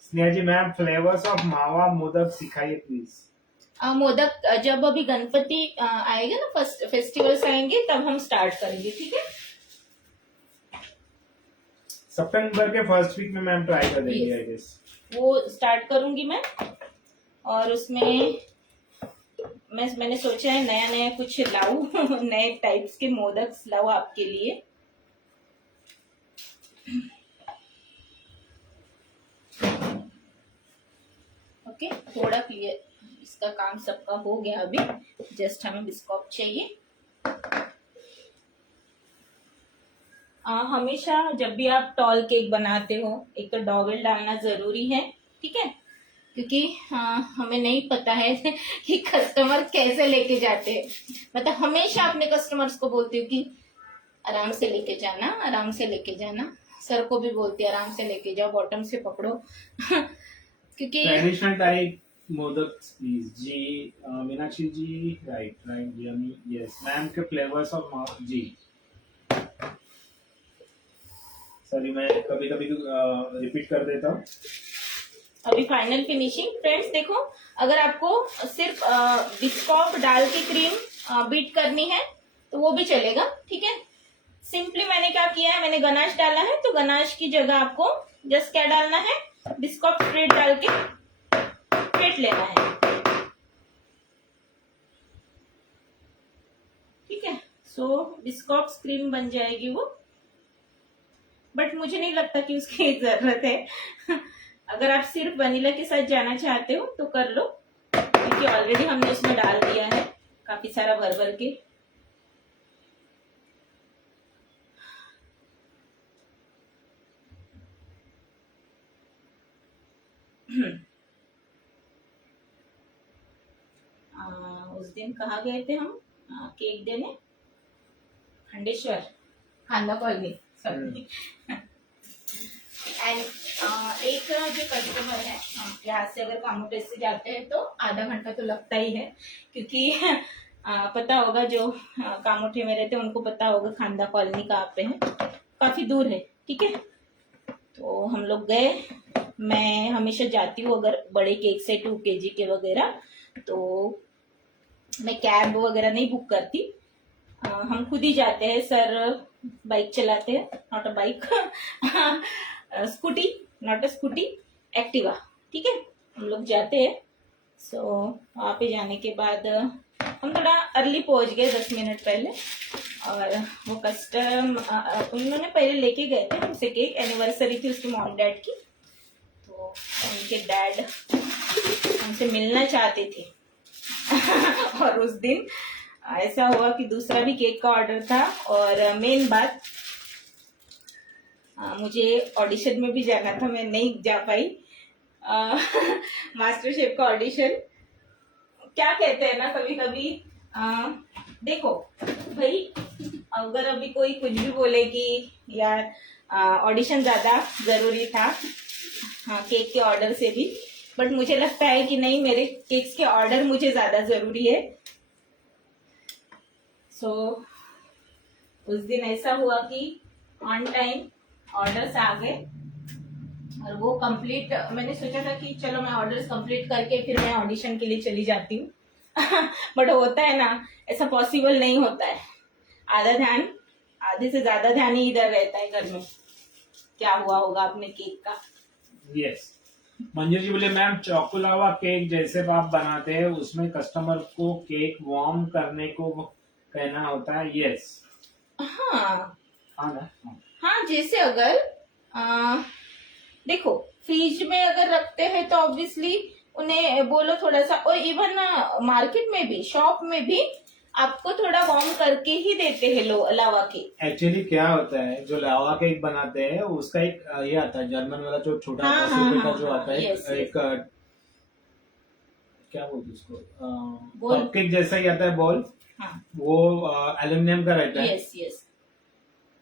स्नेहा जी मैम फ्लेवर्स ऑफ मावा मोदक सिखाइए प्लीज। मोदक जब अभी गणपति आएगा ना, फर्स्ट फेस्टिवल्स आएंगे तब हम स्टार्ट करेंगे। ठीक है, सितंबर के फर्स्ट वीक में मैम ट्राई कर देंगे आई गेस। वो स्टार्ट करूंगी मैं। और उसमें मैंने सोचा है नया नया कुछ लाऊं। नए टाइप्स के मोदक्स लाऊं आपके लिए। ओके, थोड़ा क्लियर, इसका काम सबका हो गया अभी, जस्ट हमें बिस्कॉप चाहिए। हमेशा जब भी आप टॉल केक बनाते हो एक तो डॉवेल डालना जरूरी है। ठीक है, क्योंकि हमें नहीं पता है कि कस्टमर कैसे लेके जाते हैं। मतलब हमेशा अपने कस्टमर्स को बोलती हूँ कि आराम से लेके जाना, आराम से लेके जाना। सर को भी बोलती है आराम से लेके जाओ, बॉटम से पकड़ो। क्योंकि ट्रेडिशनल टाइप मोदक प्लीज जी। Meenakshi ji right right yummy yes ma'am के फ्लेवर्स ऑफ जी। सॉरी मैं कभी कभी रिपीट कर देता हूँ। अभी फाइनल फिनिशिंग फ्रेंड्स देखो, अगर आपको सिर्फ बिस्कॉफ डाल के क्रीम बीट करनी है तो वो भी चलेगा। ठीक है, सिंपली मैंने क्या किया है, मैंने गनाश डाला है तो गनाश की जगह आपको जस्ट क्या डालना है, बिस्कॉफ स्प्रेड डाल के फेंट लेना है। ठीक है, सो बिस्कॉफ क्रीम बन जाएगी वो, बट मुझे नहीं लगता कि उसकी जरूरत है। अगर आप सिर्फ वनीला के साथ जाना चाहते हो तो कर लो, क्योंकि ऑलरेडी हमने उसमें डाल दिया है काफी सारा भर भर के। उस दिन कहाँ गए थे हम केक देने, खंडेश्वर, खांदा कॉलोनी सॉरी। एंड एक जो कस्टमर है, हम यहाँ से अगर कामोटे से जाते हैं तो आधा घंटा तो लगता ही है, क्योंकि पता होगा जो कामोठे में रहते हैं उनको पता होगा खांदा कॉलोनी कहाँ पे है, काफी दूर है। ठीक है, तो हम लोग गए। मैं हमेशा जाती हूँ अगर बड़े केक से 2 kg के वगैरह, तो मैं कैब वगैरह नहीं बुक करती, हम खुद ही जाते हैं। सर बाइक चलाते हैं, not a bike, scooty, not a scooty, Activa. ठीक है, हम लोग जाते हैं। सो वहाँ पे जाने के बाद हम थोड़ा अर्ली पहुंच गए, 10 मिनट पहले। और वो उन्होंने पहले लेके गए थे हमसे केक, एनिवर्सरी थी उसकी मॉम डैड की, तो उनके डैड हमसे मिलना चाहते थे। और उस दिन ऐसा हुआ कि दूसरा भी केक का ऑर्डर था। और मेन बात, मुझे ऑडिशन में भी जाना था, मैं नहीं जा पाई। मास्टर शेफ का ऑडिशन, क्या कहते हैं ना कभी कभी, देखो भाई, अगर अभी कोई कुछ भी बोले कि यार ऑडिशन ज्यादा जरूरी था केक के ऑर्डर से भी, बट मुझे लगता है कि नहीं, मेरे केक्स के ऑर्डर मुझे ज्यादा जरूरी है। सो उस दिन ऐसा हुआ कि ऑन टाइम ऑर्डर्स आ गए, और वो कंप्लीट, मैंने सोचा था कि चलो मैं ऑर्डर्स कंप्लीट करके फिर मैं ऑडिशन के लिए चली जाती हूँ। बट होता है ना, ऐसा पॉसिबल नहीं होता है। आधे से ज्यादा ध्यान ही इधर रहता है घर में, क्या हुआ होगा अपने केक का। यस, मंजू जी बोले मैम चोको लावा केक जैसे आप बनाते हैं उसमें कस्टमर को केक वार्म करने को कहना होता है। यस, हाँ, जैसे अगर देखो फ्रिज में अगर रखते हैं तो ऑब्वियसली उन्हें बोलो थोड़ा सा, और इवन मार्केट में भी, शॉप में भी आपको थोड़ा वार्म करके ही देते हैं लावा केक। एक्चुअली क्या होता है, जो लावा केक बनाते हैं उसका एक ये आता है जर्मन वाला, जो छोटा का जो आता है, एक क्या बोलते उसको, कप केक जैसा ही आता है बॉल। वो एल्यूमिनियम का रहता है। यस,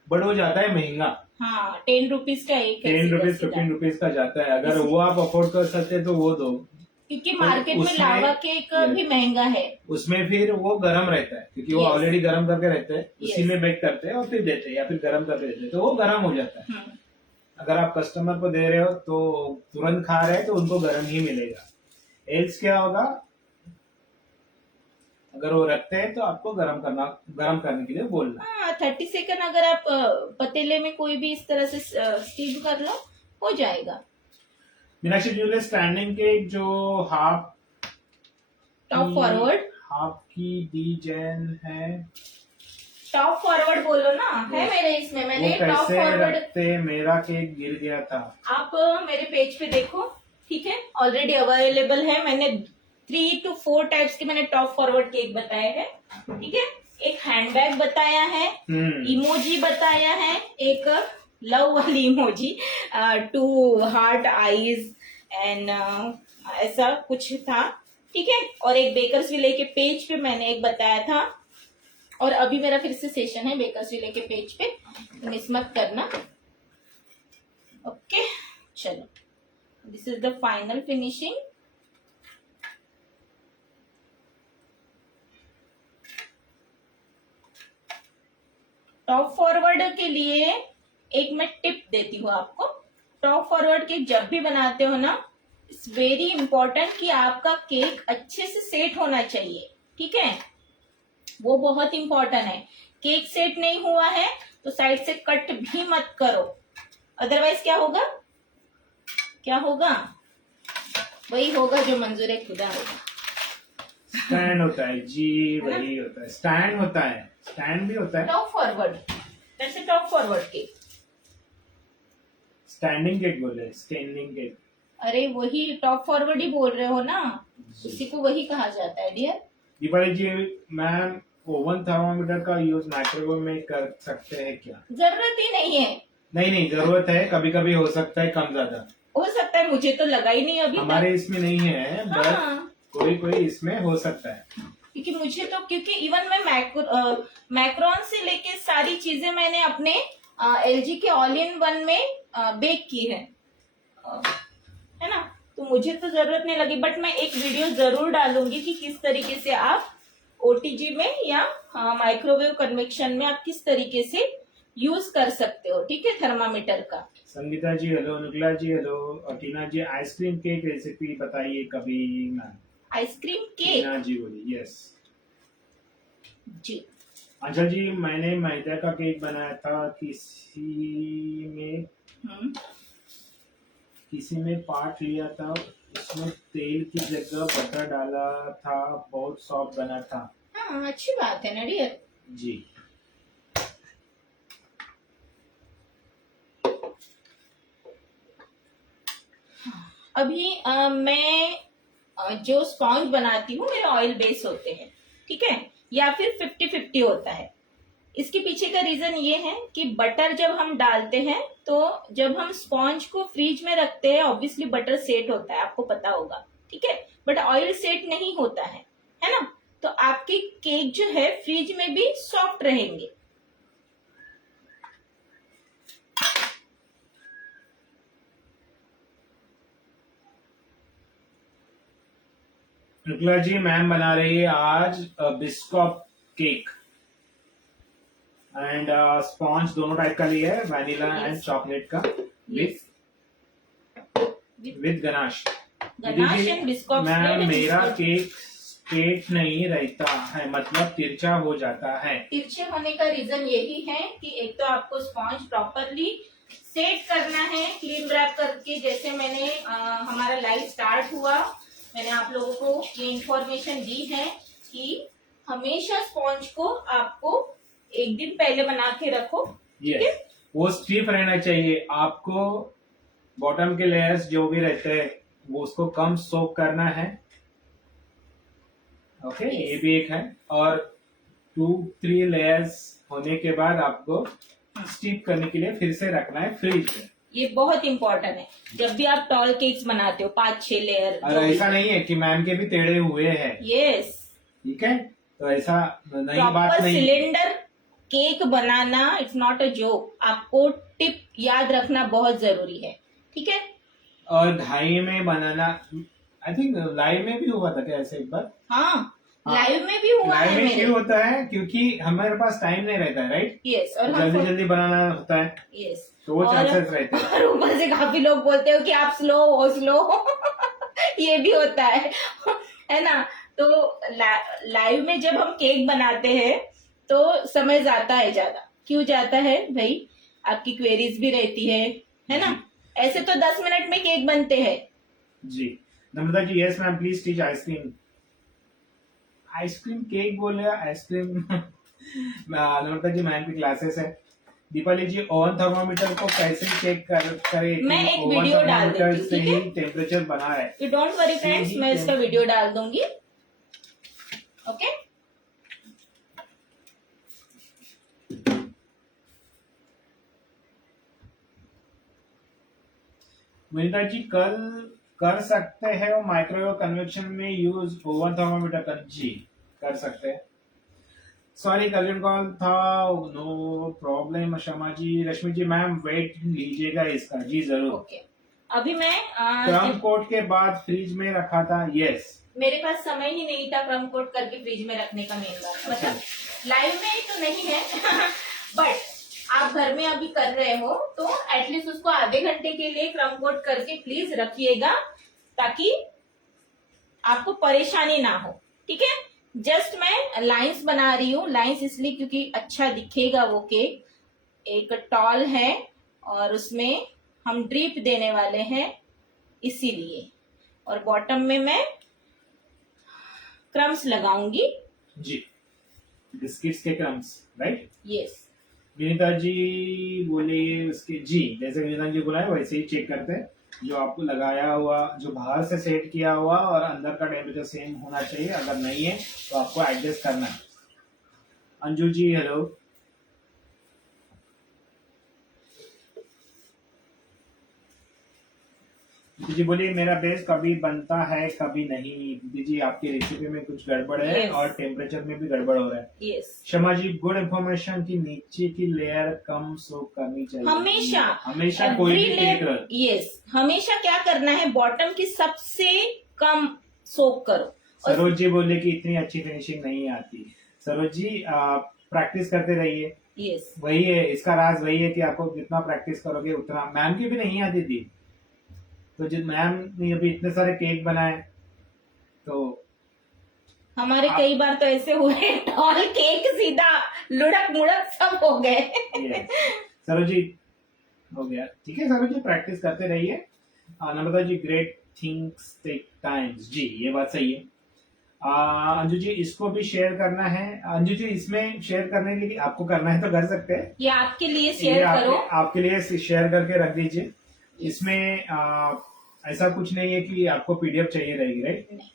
बट वो जाता है महंगा। 10 रुपीज का एक, 10 रुपीज 15 रुपीज का जाता है। अगर वो आप अफोर्ड कर सकते हैं तो वो दो, क्योंकि मार्केट में लावा केक भी महंगा है। उसमें फिर वो गरम रहता है, क्योंकि वो ऑलरेडी गरम करके रहते हैं, उसी में बेक करते हैं और फिर देते हैं, या फिर गरम करके देते हैं, तो वो गरम हो जाता है। अगर आप कस्टमर को दे रहे हो तो तुरंत खा रहे हैं तो उनको गरम ही मिलेगा। एल्स क्या होगा, अगर वो रखते हैं तो आपको गरम करने के लिए बोलना। 30 सेकंड अगर आप पतीले में कोई भी इस तरह से स्टीम कर लो, हो जाएगा। मीनाक्षी जी, स्टैंडिंग के जो टॉप फॉरवर्ड, हाफ की डीजेन है, टॉप फॉरवर्ड बोलो ना, है मेरे इसमें, मैंने टॉप फॉरवर्ड रखते, मेरा केक गिर गया था। आप मेरे पेज पे देखो, ठीक है, ऑलरेडी अवेलेबल है। मैंने 3 to 4 टाइप्स के मैंने टॉप फॉरवर्ड केक बताए हैं। ठीक है, एक हैंडबैग बताया है, इमोजी बताया है, एक लव वाली इमोजी, 2 हार्ट आईज एंड ऐसा कुछ था। ठीक है, और एक बेकर्स विले के पेज पे मैंने एक बताया था, और अभी मेरा फिर से सेशन है बेकर्स विले के पेज पे, मिस मत करना। ओके, चलो, this is the final finishing. Top forward के लिए एक मैं टिप देती हूँ आपको। टॉप फॉरवर्ड केक जब भी बनाते हो ना, इट्स वेरी इंपॉर्टेंट कि आपका केक अच्छे से सेट होना चाहिए। ठीक है, वो बहुत इंपॉर्टेंट है। केक सेट नहीं हुआ है तो साइड से कट भी मत करो, अदरवाइज क्या होगा, वही होगा जो मंजूर खुदा होगा। स्टैंड होता है जी, वही होता है, स्टैंड होता है, स्टैंड भी होता है। टॉप फॉरवर्ड, जैसे top forward cake, standing cake बोले, स्टैंडिंग केक। अरे वही टॉप फॉरवर्ड ही बोल रहे हो ना, उसी को वही कहा जाता है dear. Deepali ji, ma'am oven thermometer का यूज माइक्रोवेव में कर सकते हैं क्या? जरूरत ही नहीं है। नहीं, जरूरत है, कभी कभी हो सकता है कम ज्यादा हो सकता है, मुझे तो लगा ही नहीं अभी हमारे इसमें नहीं है, बट कोई इसमें हो सकता है। क्योंकि मुझे तो, क्योंकि इवन मैं मैक्रोन से लेके सारी चीजें मैंने अपने एलजी के ऑल इन वन में बेक की है ना, तो मुझे तो जरूरत नहीं लगी। बट मैं एक वीडियो जरूर डालूंगी कि किस तरीके से आप ओटीजी में या माइक्रोवेव कन्वेक्शन में आप किस तरीके से यूज कर सकते हो, ठीक है, थर्मामीटर का। संगीता जी हेलो, नुगला जी हेलो, और टीना जी आइसक्रीम केक रेसिपी बताइए कभी मैम। आइसक्रीम केक, टीना जी बोली यस जी। अच्छा जी, मैंने मैदा का केक बनाया था, किसी में पार्ट लिया था, उसमें तेल की जगह बटर डाला था, बहुत सॉफ्ट बना था। हाँ, अच्छी बात है ना डियर जी। अभी मैं जो स्पॉन्ज बनाती हूँ मेरे ऑयल बेस होते हैं, ठीक है, या फिर 50-50 होता है। इसके पीछे का रीजन ये है कि बटर जब हम डालते हैं तो जब हम स्पॉन्ज को फ्रीज में रखते हैं ऑब्वियसली बटर सेट होता है, आपको पता होगा, ठीक है, बट ऑयल सेट नहीं होता है ना, तो आपके केक जो है फ्रीज में भी सॉफ्ट रहेंगे। शुक्ला जी मैम बना रही है आज बिस्कॉफ केक एंड स्पॉन्ज दोनों टाइप का लिया है, वैनिला एंड चॉकलेट का, with ganache. And Biscoff ma'am मेरा केक स्ट्रेट नहीं रहता है, मतलब तिरछा हो जाता है। तिरछे होने का रीजन यही है कि एक तो आपको स्पॉन्ज प्रॉपरली सेट करना है क्लीन रैप करके, जैसे मैंने हमारा लाइव स्टार्ट हुआ मैंने आप लोगों को ये इंफॉर्मेशन दी है कि हमेशा स्पॉन्ज को आपको एक दिन पहले बना के रखो, ठीक है, वो स्टिफ रहना चाहिए। आपको बॉटम के लेयर्स जो भी रहते हैं वो उसको कम सोक करना है, ओके Yes. ये भी एक है, और 2-3 लेयर्स होने के बाद आपको स्टीप करने के लिए फिर से रखना है फ्रिज में। ये बहुत इंपॉर्टेंट है जब भी आप टॉल केक्स बनाते हो, 5-6 लेयर। और ऐसा नहीं है कि मैम के भी टेढ़े हुए हैं, यस, ठीक है, तो ऐसा नहीं, बात नहीं। Cylinder cake banana it's not a joke, आपको टिप याद रखना बहुत जरूरी है, ठीक है। और 2.5 में बनाना, आई थिंक लाइव में भी हुआ था क्या ऐसे एक बार? हाँ, लाइव में भी हुआ है। लाइव में क्यों होता है? क्योंकि हमारे पास टाइम नहीं रहता है, राइट? यस, और जल्दी जल्दी बनाना होता है, यस, तो वो चांसेस रहते हैं। और ऊपर से काफी लोग बोलते हो कि आप स्लो हो, स्लो ये भी होता है ना, तो लाइव में जब हम केक बनाते हैं तो समय जाता है ज्यादा। क्यों जाता है भाई? आपकी क्वेरीज भी रहती है ना, ऐसे तो 10 मिनट में केक बनते हैं। जी Namrata ji yes ma'am please teach ice cream cake बोले आइसक्रीम नम्रता जी मैम की क्लासेस है। दीपाली जी ओवन थर्मोमीटर को कैसे चेक करे? मैं एक वीडियो डाल दूंगी, से ही टेम्परेचर बना है। यू डोंट वरी फ्रेंड्स, मैं इसका वीडियो डाल दूंगी, ओके। विनीता जी कल कर सकते हैं वो माइक्रोवेव कन्वेक्शन में यूज ओवन थर्मोमीटर कर? जी कर सकते हैं। सॉरी अर्जेंट कॉल था, नो प्रॉब्लम। शमा जी, रश्मि जी मैम वेट लीजिएगा इसका, जी जरूर। ओके, अभी मैं क्रम कोट के बाद फ्रिज में रखा था, यस। मेरे पास समय ही नहीं था क्रम कोट करके फ्रिज में रखने का, मेन बात मतलब लाइव में तो नहीं है बट आप घर में अभी कर रहे हो तो एटलीस्ट उसको आधे घंटे के लिए क्रम कोट करके प्लीज रखिएगा ताकि आपको परेशानी ना हो, ठीक है। जस्ट मैं लाइंस बना रही हूँ, लाइंस इसलिए क्योंकि अच्छा दिखेगा वो केक। एक टॉल है और उसमें हम ड्रिप देने वाले हैं इसीलिए, और बॉटम में मैं क्रम्स लगाऊंगी, जी बिस्किट्स के crumbs, right? Yes. Vinita ji बोले उसके, जी जैसे विनीता जी बोला है वैसे ही चेक करते हैं। जो आपको लगाया हुआ, जो बाहर से सेट किया हुआ और अंदर का टेम्परेचर सेम होना चाहिए, अगर नहीं है तो आपको एडजस्ट करना है। अंजू जी हेलो। दीदी जी बोलिए मेरा बेस कभी बनता है कभी नहीं। दीदी जी आपकी रेसिपी में कुछ गड़बड़ है Yes. और टेम्परेचर में भी गड़बड़ हो रहा है। यस शमा जी गुड इन्फॉर्मेशन की नीचे की लेयर कम सोक करनी चाहिए। हमेशा हमेशा कोई भी केक रहे। यस हमेशा क्या करना है, बॉटम की सबसे कम सोक करो। सरोज जी बोले कि इतनी अच्छी फिनिशिंग नहीं आती। सरोज जी प्रैक्टिस करते रहिए। यस वही है इसका राज, वही है कि आपको जितना प्रैक्टिस करोगे उतना। मैम की भी नहीं आती थी, तो जिन मैम ने अभी इतने सारे केक बनाए तो हमारे कई बार तो ऐसे हुए टॉल केक सीधा लुढ़क मुढ़क सब हो गए। सरोज जी हो गया, ठीक है सरोज जी प्रैक्टिस करते रहिए। नम्रता जी ग्रेट थिंग्स टेक टाइम्स, जी ये बात सही है। अंजू जी इसको भी शेयर करना है। अंजू जी इसमें शेयर करने के लिए आपको करना है तो कर सकते हैं, ये आपके लिए ये शेयर करो। आपके लिए शेयर करके रख दीजिए। इसमें ऐसा कुछ नहीं है कि आपको पीडीएफ चाहिए रहेगी, राइट? नहीं,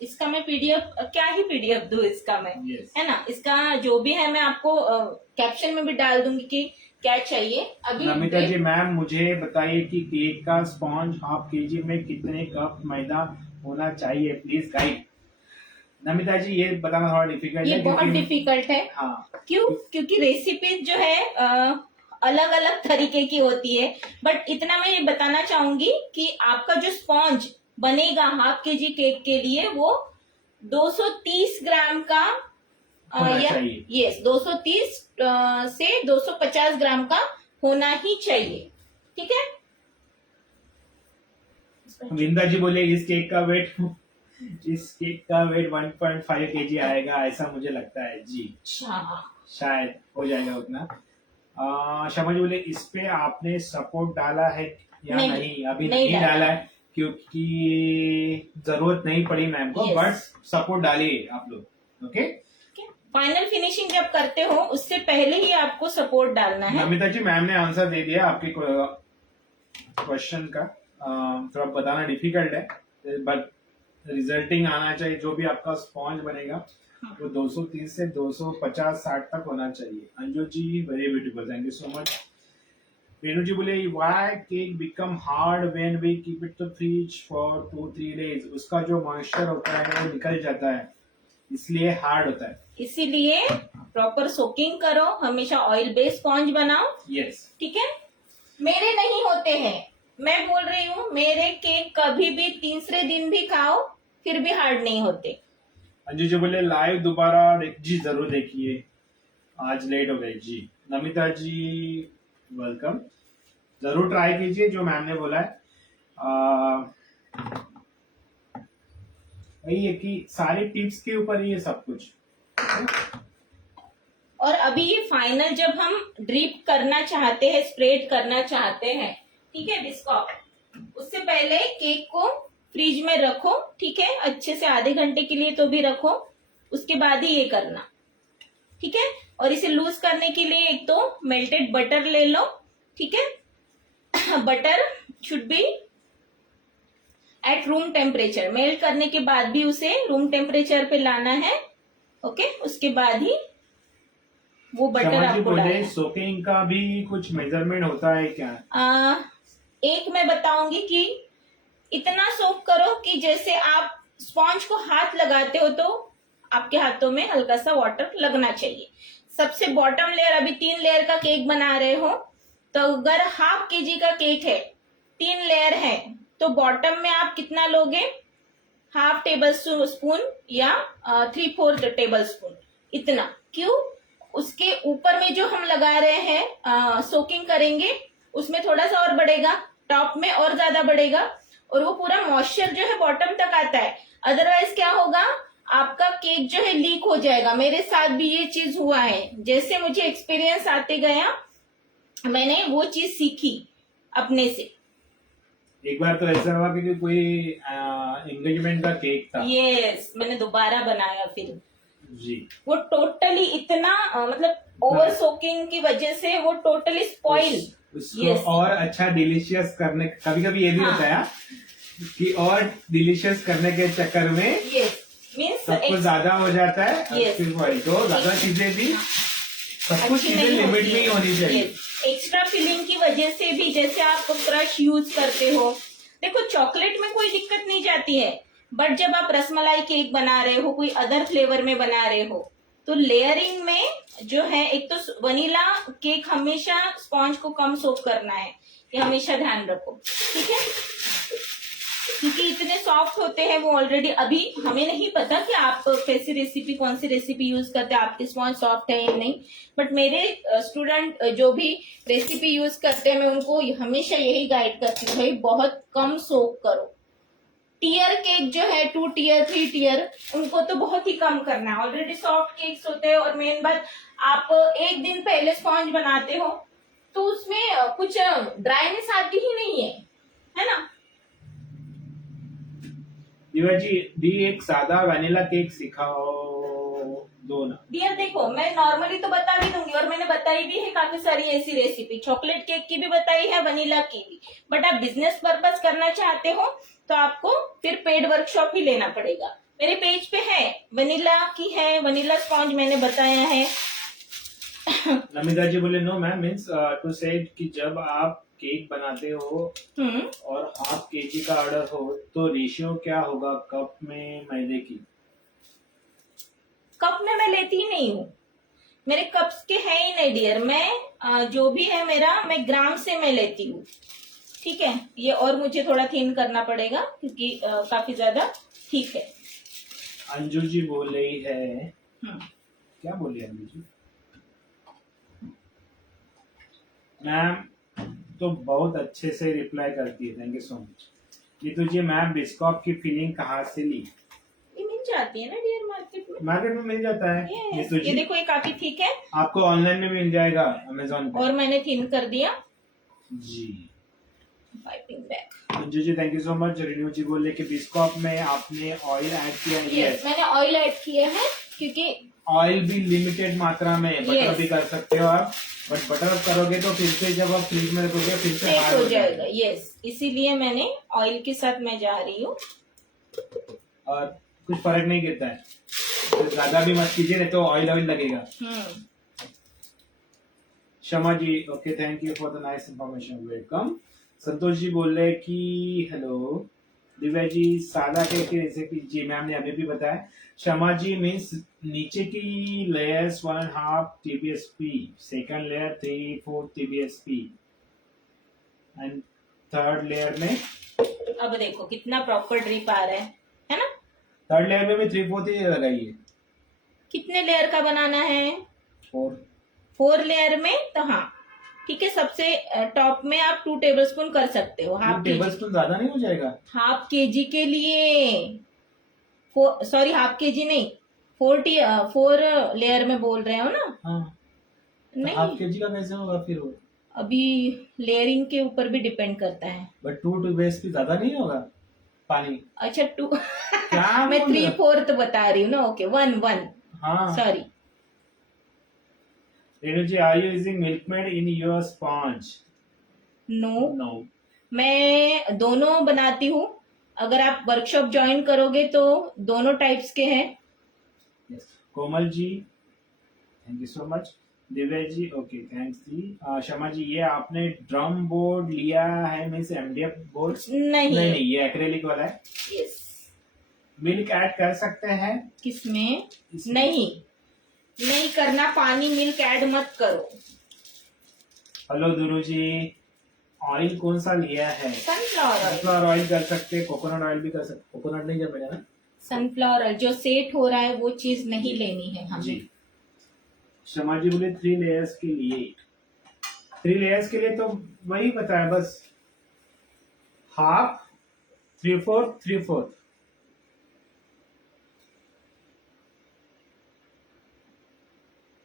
इसका मैं पीडीएफ क्या ही पीडीएफ दूं इसका मैं, Yes. है ना। इसका जो भी है मैं आपको कैप्शन में भी डाल दूंगी कि क्या चाहिए। अभी नमिता जी मैम मुझे बताइए कि केक का स्पॉन्ज हाफ केजी में कितने कप मैदा होना चाहिए, प्लीज गाइड। नमिता जी ये बताना थोड़ा डिफिकल्ट है, ये बहुत डिफिकल्ट है। हाँ क्यों? क्योंकि रेसिपी जो है अलग अलग तरीके की होती है। बट इतना मैं ये बताना चाहूंगी कि आपका जो स्पॉन्ज बनेगा हाफ केजी केक के लिए वो 230 ग्राम का होना चाहिए। यस 230 से 250 ग्राम का होना ही चाहिए, ठीक है। विंदा जी बोले इस केक का वेट 1.5 केजी आएगा ऐसा मुझे लगता है जी। शायद हो जाएगा उतना। शमा जी बोले इस पे आपने सपोर्ट डाला है या नहीं? अभी नहीं डाला है क्योंकि जरूरत नहीं पड़ी मैम को, बट सपोर्ट डालिए आप लोग। ओके फाइनल फिनिशिंग जब करते हो उससे पहले ही आपको सपोर्ट डालना है। नमिता जी मैम ने आंसर दे दिया आपके क्वेश्चन का। थोड़ा बताना डिफिकल्ट है बट रिजल्टिंग आना चाहिए। जो भी आपका स्पॉन्ज बनेगा वो 230 से 250-60 तक होना चाहिए। Anju ji very beautiful, thank you so much. Renu ji बोले why cake become hard when we keep it the fridge for 2-3 days. उसका जो मॉइस्चर होता है वो निकल जाता है, इसलिए हार्ड होता है। इसीलिए प्रॉपर सोकिंग करो, हमेशा ऑयल बेस्ड स्पॉन्ज बनाओ। यस ठीक है। मेरे नहीं होते हैं, मैं बोल रही हूँ मेरे केक कभी भी तीसरे दिन भी खाओ फिर भी हार्ड नहीं होते। अंजू जी बोले लाइव दोबारा जी जरूर देखिए, आज लेट हो गई जी। नमिता जी वेलकम, जरूर ट्राई कीजिए जो मैम ने बोला है। वही है कि सारी टिप्स के ऊपर ही है सब कुछ। और अभी ये फाइनल जब हम ड्रिप करना चाहते हैं, स्प्रेड करना चाहते हैं, ठीक है बिस्कॉफ, उससे पहले केक को फ्रिज में रखो, ठीक है, अच्छे से आधे घंटे के लिए तो भी रखो, उसके बाद ही ये करना, ठीक है। और इसे लूज करने के लिए एक तो मेल्टेड बटर ले लो, ठीक है। Butter should be at room temperature, melt करने के बाद भी उसे रूम टेम्परेचर पे लाना है, ओके। उसके बाद ही वो बटर आपको डालना है। सोकिंग का भी कुछ मेजरमेंट होता है क्या? एक मैं बताऊंगी कि इतना सोक करो कि जैसे आप स्पॉन्ज को हाथ लगाते हो तो आपके हाथों में हल्का सा वाटर लगना चाहिए। सबसे बॉटम लेयर, अभी 3 लेयर का केक बना रहे हो तो अगर हाफ केजी का केक है, 3 लेयर है, तो बॉटम में आप कितना लोगे? हाफ टेबल स्पून या 3/4 टेबल स्पून, इतना। क्यों? उसके ऊपर में जो हम लगा रहे हैं सोकिंग करेंगे उसमें थोड़ा सा और बढ़ेगा, टॉप में और ज्यादा बढ़ेगा, और वो पूरा मॉइस्चर जो है बॉटम तक आता है। अदरवाइज क्या होगा, आपका केक जो है लीक हो जाएगा। मेरे साथ भी ये चीज हुआ है, जैसे मुझे एक्सपीरियंस आते गया मैंने वो चीज सीखी अपने से। एक बार तो ऐसा हुआ कि कोई एंगेजमेंट का केक था, यस, मैंने दोबारा बनाया फिर जी। वो टोटली इतना मतलब ओवर सोकिंग की वजह से वो टोटली स्पॉइल। उसको और अच्छा डिलीशियस करने, कभी कभी ये भी होता है कि और डिलीशियस करने के चक्कर में सब कुछ ज्यादा हो जाता है, तो ज्यादा चीजें भी, सब कुछ चीजें लिमिट में ही होनी चाहिए। एक्स्ट्रा फिलिंग की वजह से भी, जैसे आप क्रश यूज करते हो देखो चॉकलेट में कोई दिक्कत नहीं जाती है, बट जब आप रसमलाई केक बना रहे हो, कोई अदर फ्लेवर में बना रहे हो, तो लेयरिंग में जो है, एक तो वनीला केक हमेशा स्पॉन्ज को कम सोक करना है, ये हमेशा ध्यान रखो, ठीक है, क्योंकि इतने सॉफ्ट होते हैं वो ऑलरेडी। अभी हमें नहीं पता कि आप कैसी रेसिपी, कौन सी रेसिपी यूज करते हैं, आपके स्पॉन्ज सॉफ्ट है या नहीं, बट मेरे स्टूडेंट जो भी रेसिपी यूज करते हैं, मैं उनको हमेशा यही गाइड करती हूँ, भाई बहुत कम सोक करो। टीयर केक जो है 2 टीयर 3 टीयर, उनको तो बहुत ही कम करना है, ऑलरेडी सॉफ्ट केक्स होते हैं। और मेन बात, आप एक दिन पहले स्पॉन्ज बनाते हो तो उसमें कुछ ड्राइनेस आती ही नहीं है ना। दिव्या जी दी एक सादा वनीला केक सिखाओ दो ना। डियर देखो, मैं नॉर्मली तो बता भी दूंगी, और मैंने बताई भी है काफी सारी ऐसी रेसिपी, चॉकलेट केक की भी बताई है, वनीला की भी, बट आप बिजनेस पर्पस करना चाहते हो तो आपको फिर पेड वर्कशॉप ही लेना पड़ेगा। मेरे पेज पे है, वनीला की है, वनीला स्पॉन्ज मैंने बताया है। नमिता जी बोले नो मैम, मीन्स टू से कि जब आप केक बनाते हो और हाफ केजी का ऑर्डर हो तो रेशियो क्या होगा कप में मैदे की? कप में मैं लेती ही नहीं हूँ, मेरे कप्स के है ही नहीं डियर। मैं जो भी है मेरा, मैं ग्राम से मैं लेती हूँ, ठीक है। ये और मुझे थोड़ा थिन करना पड़ेगा क्योंकि काफी ज्यादा ठीक है। अंजू जी बोल रही है, क्या बोली अंजू जी? मैम तो बहुत अच्छे से रिप्लाई करती है, thank you so much. Neetu ji ma'am Biscoff की फीलिंग कहाँ से ली? ये मिल जाती है ना डियर मार्केट में मिल जाता है। नीतू जी ये देखो, ये काफी ठीक है, आपको ऑनलाइन में मिल जाएगा अमेजोन पे। और मैंने थिन कर दिया जी। Piping bag. Anju ji thank you so much. Renu ji बोले कि बिस्कॉफ में आपने ऑयल ऐड किया है? यस, मैंने ऑयल ऐड किया है, क्योंकि ऑयल भी लिमिटेड मात्रा में, बटर भी कर सकते हो आप, बट बटर करोगे तो फिर से जब आप फ्रिज में रखोगे फिर से सेट हो जाएगा। यस, इसीलिए मैंने ऑयल के साथ मैं जा रही हूँ, और कुछ फर्क नहीं गिरता है, तो ज्यादा भी मत कीजिए नहीं तो ऑयल ऑयल लगेगा। Shama ji okay, thank you for the nice information, welcome. Santosh ji बोल रहे कि हेलो दिव्या जी सादा केक की रेसिपी, जी मैम ने अभी भी बताया। शमा जी मीन्स नीचे की layers 1.5 TBSP, second layer 3/4 TBSP and third layer में, अब देखो कितना प्रॉपर ड्रिप आ रहा है ना। थर्ड लेयर में भी 3/4 ही लगाइए। कितने लेयर का बनाना है? 4 लेयर में, तो हाँ ठीक है। सबसे टॉप में आप 2 टेबलस्पून कर सकते हो। हाफ टेबलस्पून ज्यादा नहीं हो जाएगा? हाफ केजी के लिए, सॉरी हाफ केजी नहीं, 4 लेयर में बोल रहे हो ना। हाँ। नहीं, हाफ केजी का कैसे होगा फिर वो? अभी लेयरिंग के ऊपर भी डिपेंड करता है। बट 2 TBSP ज्यादा नहीं होगा पानी? अच्छा 2 क्या मैं 3/4 बता रही हूँ ना। ओके 1 हाँ sorry. Renu ji are you using Milkmaid in your sponge? No, मैं दोनों बनाती हूँ। अगर आप वर्कशॉप ज्वाइन करोगे तो दोनों टाइप्स के हैं। Komal ji thank you so much. Divya ji okay thanks जी। शमा जी ये आपने ड्रम बोर्ड लिया है मीन्स MDF बोर्ड? नहीं, ये एक्रेलिक वाला है। यस। मिल्क ऐड कर सकते हैं? किसमें? नहीं करना, पानी मिल्क ऐड मत करो। हेलो दुरु जी, ऑयल कौन सा लिया है? सनफ्लावर ऑयल कर सकते हैं, कोकोनट ऑयल भी कर सकते। कोकोनट नहीं जमेगा ना? सनफ्लावर ऑयल जो सेट हो रहा है वो चीज नहीं लेनी है हमें जी। शमा जी बोले 3 लेयर्स के लिए, 3 लेयर्स के लिए तो वही बताया बस, हाफ 3/4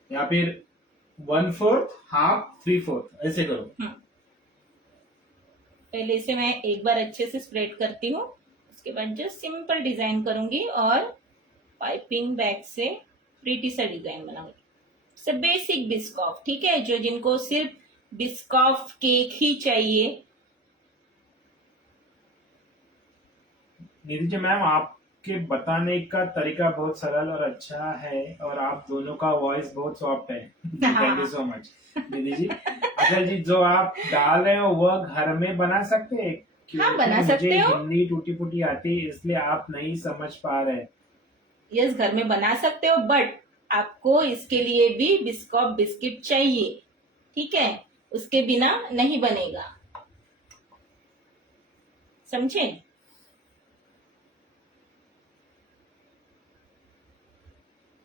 या फिर 1/4 हाफ 3/4 ऐसे करो। पहले इसे मैं एक बार अच्छे से स्प्रेड करती हूँ, उसके बाद जस्ट सिंपल डिजाइन करूंगी और पाइपिंग बैग से प्रीटी सा डिजाइन बनाऊंगी। सब बेसिक बिस्कॉफ, ठीक है, जो जिनको सिर्फ बिस्कॉफ केक ही चाहिए। निधि जी मैम आपके बताने का तरीका बहुत सरल और अच्छा है और आप दोनों का वॉइस बहुत सॉफ्ट है। Thank you so much Nidhi ji. अगर जी जो आप डाल रहे हो वो घर में बना सकते हैं, हाँ, बना सकते हो। हिंदी टूटी फूटी आती है इसलिए आप नहीं समझ पा रहे। यस, घर में बना सकते हो, बट आपको इसके लिए भी बिस्कॉफ बिस्किट चाहिए, ठीक है? उसके बिना नहीं बनेगा, समझे?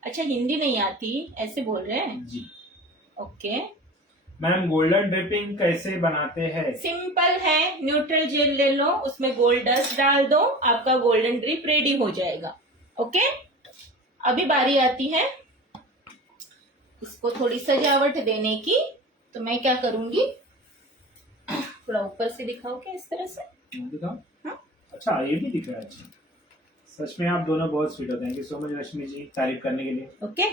अच्छा, हिंदी नहीं आती ऐसे बोल रहे हैं जी। ओके। मैम गोल्डन ड्रिपिंग कैसे बनाते हैं? सिंपल है, न्यूट्रल जेल ले लो, उसमें गोल्ड डस्ट डाल दो, आपका गोल्डन ड्रिप रेडी हो जाएगा। ओके, अभी बारी आती है इसको थोड़ी सजावट देने की, तो मैं क्या करूंगी, थोड़ा ऊपर से दिखाओ क्या, इस तरह से दिखाओ। हाँ? अच्छा, ये भी दिख रहा है। अच्छा, सच में आप दोनों बहुत स्वीट हो। Thank you so much Rashmi जी तारीफ करने के लिए। ओके,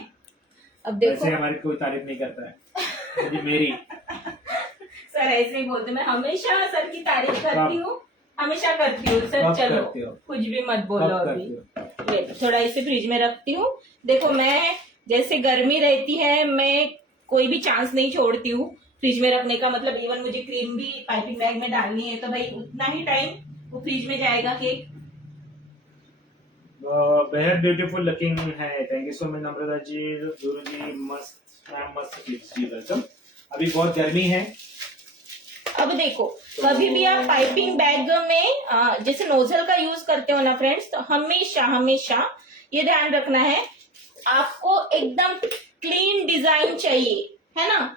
अब देखो। वैसे हमारी कोई तारीफ नहीं करता है जी, मेरी। सर ऐसे ही बोलते, मैं हमेशा सर की तारीफ करती हूँ, हमेशा करती हूँ सर। चलो कुछ भी मत बोलो अभी। ये थोड़ा इसे फ्रिज में रखती हूँ। देखो, मैं जैसे गर्मी रहती है, मैं कोई भी चांस नहीं छोड़ती हूँ फ्रिज में रखने का। मतलब इवन मुझे क्रीम भी पाइपिंग बैग में डालनी है तो भाई उतना ही टाइम वो फ्रिज में जाएगा केक। बेहद ब्यूटीफुल लुकिंग है। थैंक यू सो मच नम्रता जी, गुरु जी, मस्त मैम, मस्त जी, वेलकम। अभी बहुत गर्मी है। अब देखो, कभी भी आप पाइपिंग बैग में जैसे नोजल का यूज करते हो ना फ्रेंड्स, तो हमेशा हमेशा ये ध्यान रखना है, आपको एकदम क्लीन डिजाइन चाहिए, है ना?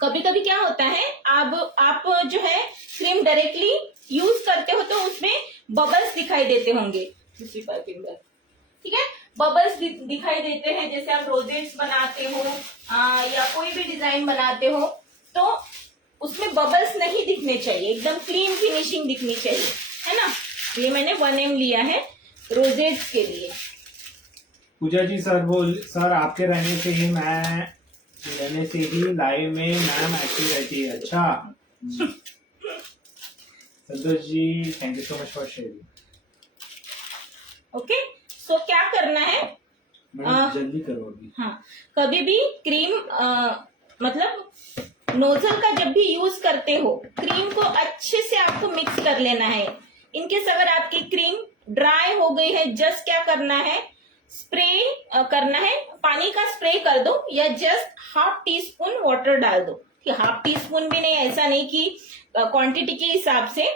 कभी कभी क्या होता है, आप जो है क्रीम डायरेक्टली यूज करते हो तो उसमें बबल्स दिखाई देते होंगे, दूसरी पाइपिंग बैग, ठीक है? बबल्स दिखाई देते हैं, जैसे आप रोजेट्स बनाते हो या कोई भी डिजाइन बनाते हो, तो उसमें बबल्स नहीं दिखने चाहिए, एकदम क्लीन फिनिशिंग दिखनी चाहिए, है ना? ये मैंने 1M लिया है रोजेट्स के लिए। पूजा जी सर आपके रहने से ही लाइव में मैम एक्टिव रहती है। अच्छा, Santosh ji thank you so much for sharing. Okay, so क्या करना है, जल्दी करो अभी। हाँ, कभी भी क्रीम मतलब नोजल का जब भी यूज करते हो, क्रीम को अच्छे से आपको मिक्स कर लेना है। इनकेस अगर आपकी क्रीम ड्राई हो गई है, जस्ट क्या करना है, स्प्रे करना है, पानी का स्प्रे कर दो या जस्ट ½ टीस्पून वाटर डाल दो। ½ टीस्पून भी नहीं, ऐसा नहीं कि क्वांटिटी के हिसाब से,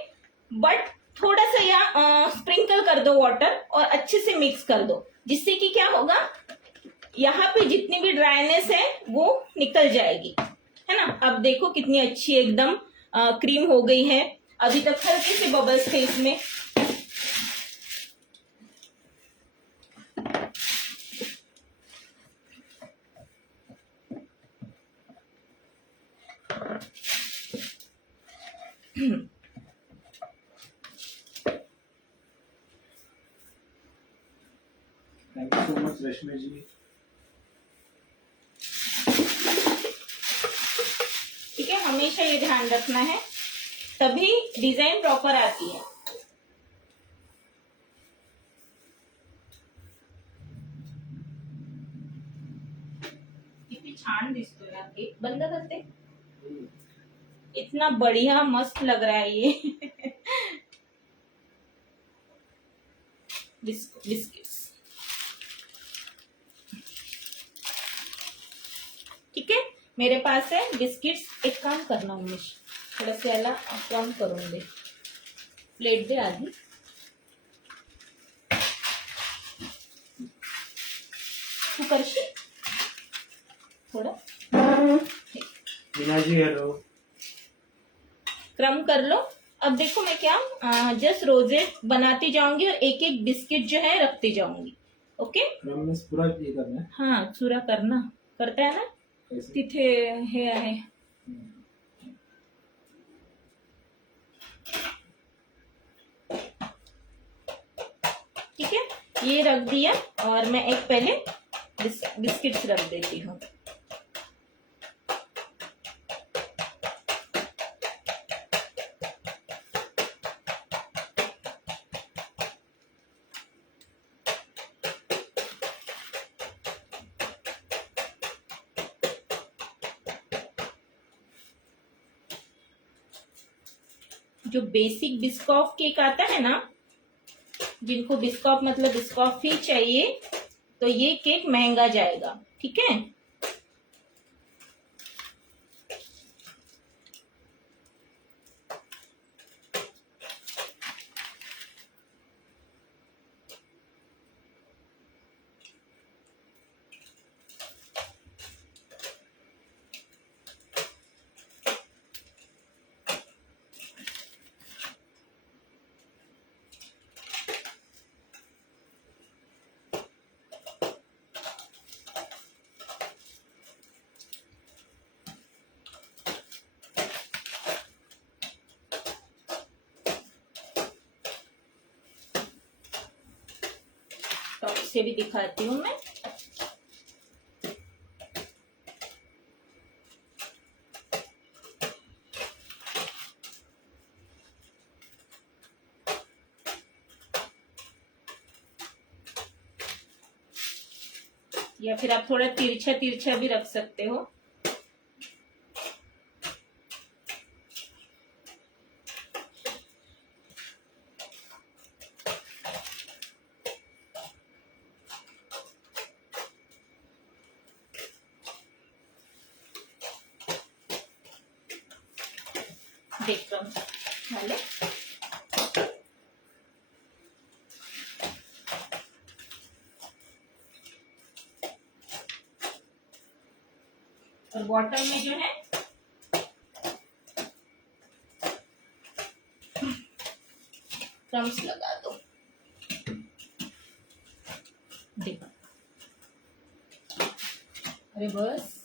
बट थोड़ा सा या स्प्रिंकल कर दो वाटर और अच्छे से मिक्स कर दो, जिससे कि क्या होगा, यहाँ पे जितनी भी ड्राइनेस है वो निकल जाएगी, है ना? अब देखो कितनी अच्छी एकदम क्रीम हो गई है। अभी तक हल्के से बबल्स थे इसमें। Thank you so much Rashmi जी। ठीक है, हमेशा ये ध्यान रखना है, तभी डिजाइन प्रॉपर आती है। कितनी छान दिसतोय यार, एक बंद करते, इतना बढ़िया मस्त लग रहा है ये। बिस्किट्स, ठीक है, मेरे पास है बिस्किट्स। एक काम करना उमेश, थोड़ा से याला कम करून दे, प्लेट दे आधी। तू करशील थोड़ा, मीना जी हेलो। क्रम कर लो। अब देखो मैं क्या जस्ट रोजेट बनाती जाऊंगी और एक एक बिस्किट जो है रखती जाऊंगी। ओके, क्रम में पूरा ये करना है। हाँ, चूरा करना, करता है ना, तिथे हे आहे। ठीक है, ये रख दिया और मैं एक पहले बिस्किट्स रख देती हूँ। जो बेसिक बिस्कॉफ केक आता है ना, जिनको बिस्कॉफ मतलब बिस्कॉफ ही चाहिए, तो ये केक महंगा जाएगा, ठीक है। टॉप से भी दिखाती हूँ मैं। या फिर आप थोड़ा तिरछा तिरछा भी रख सकते हो। देख लो वाले और बॉटम में जो है क्रम्स लगा दो। देखो, अरे बस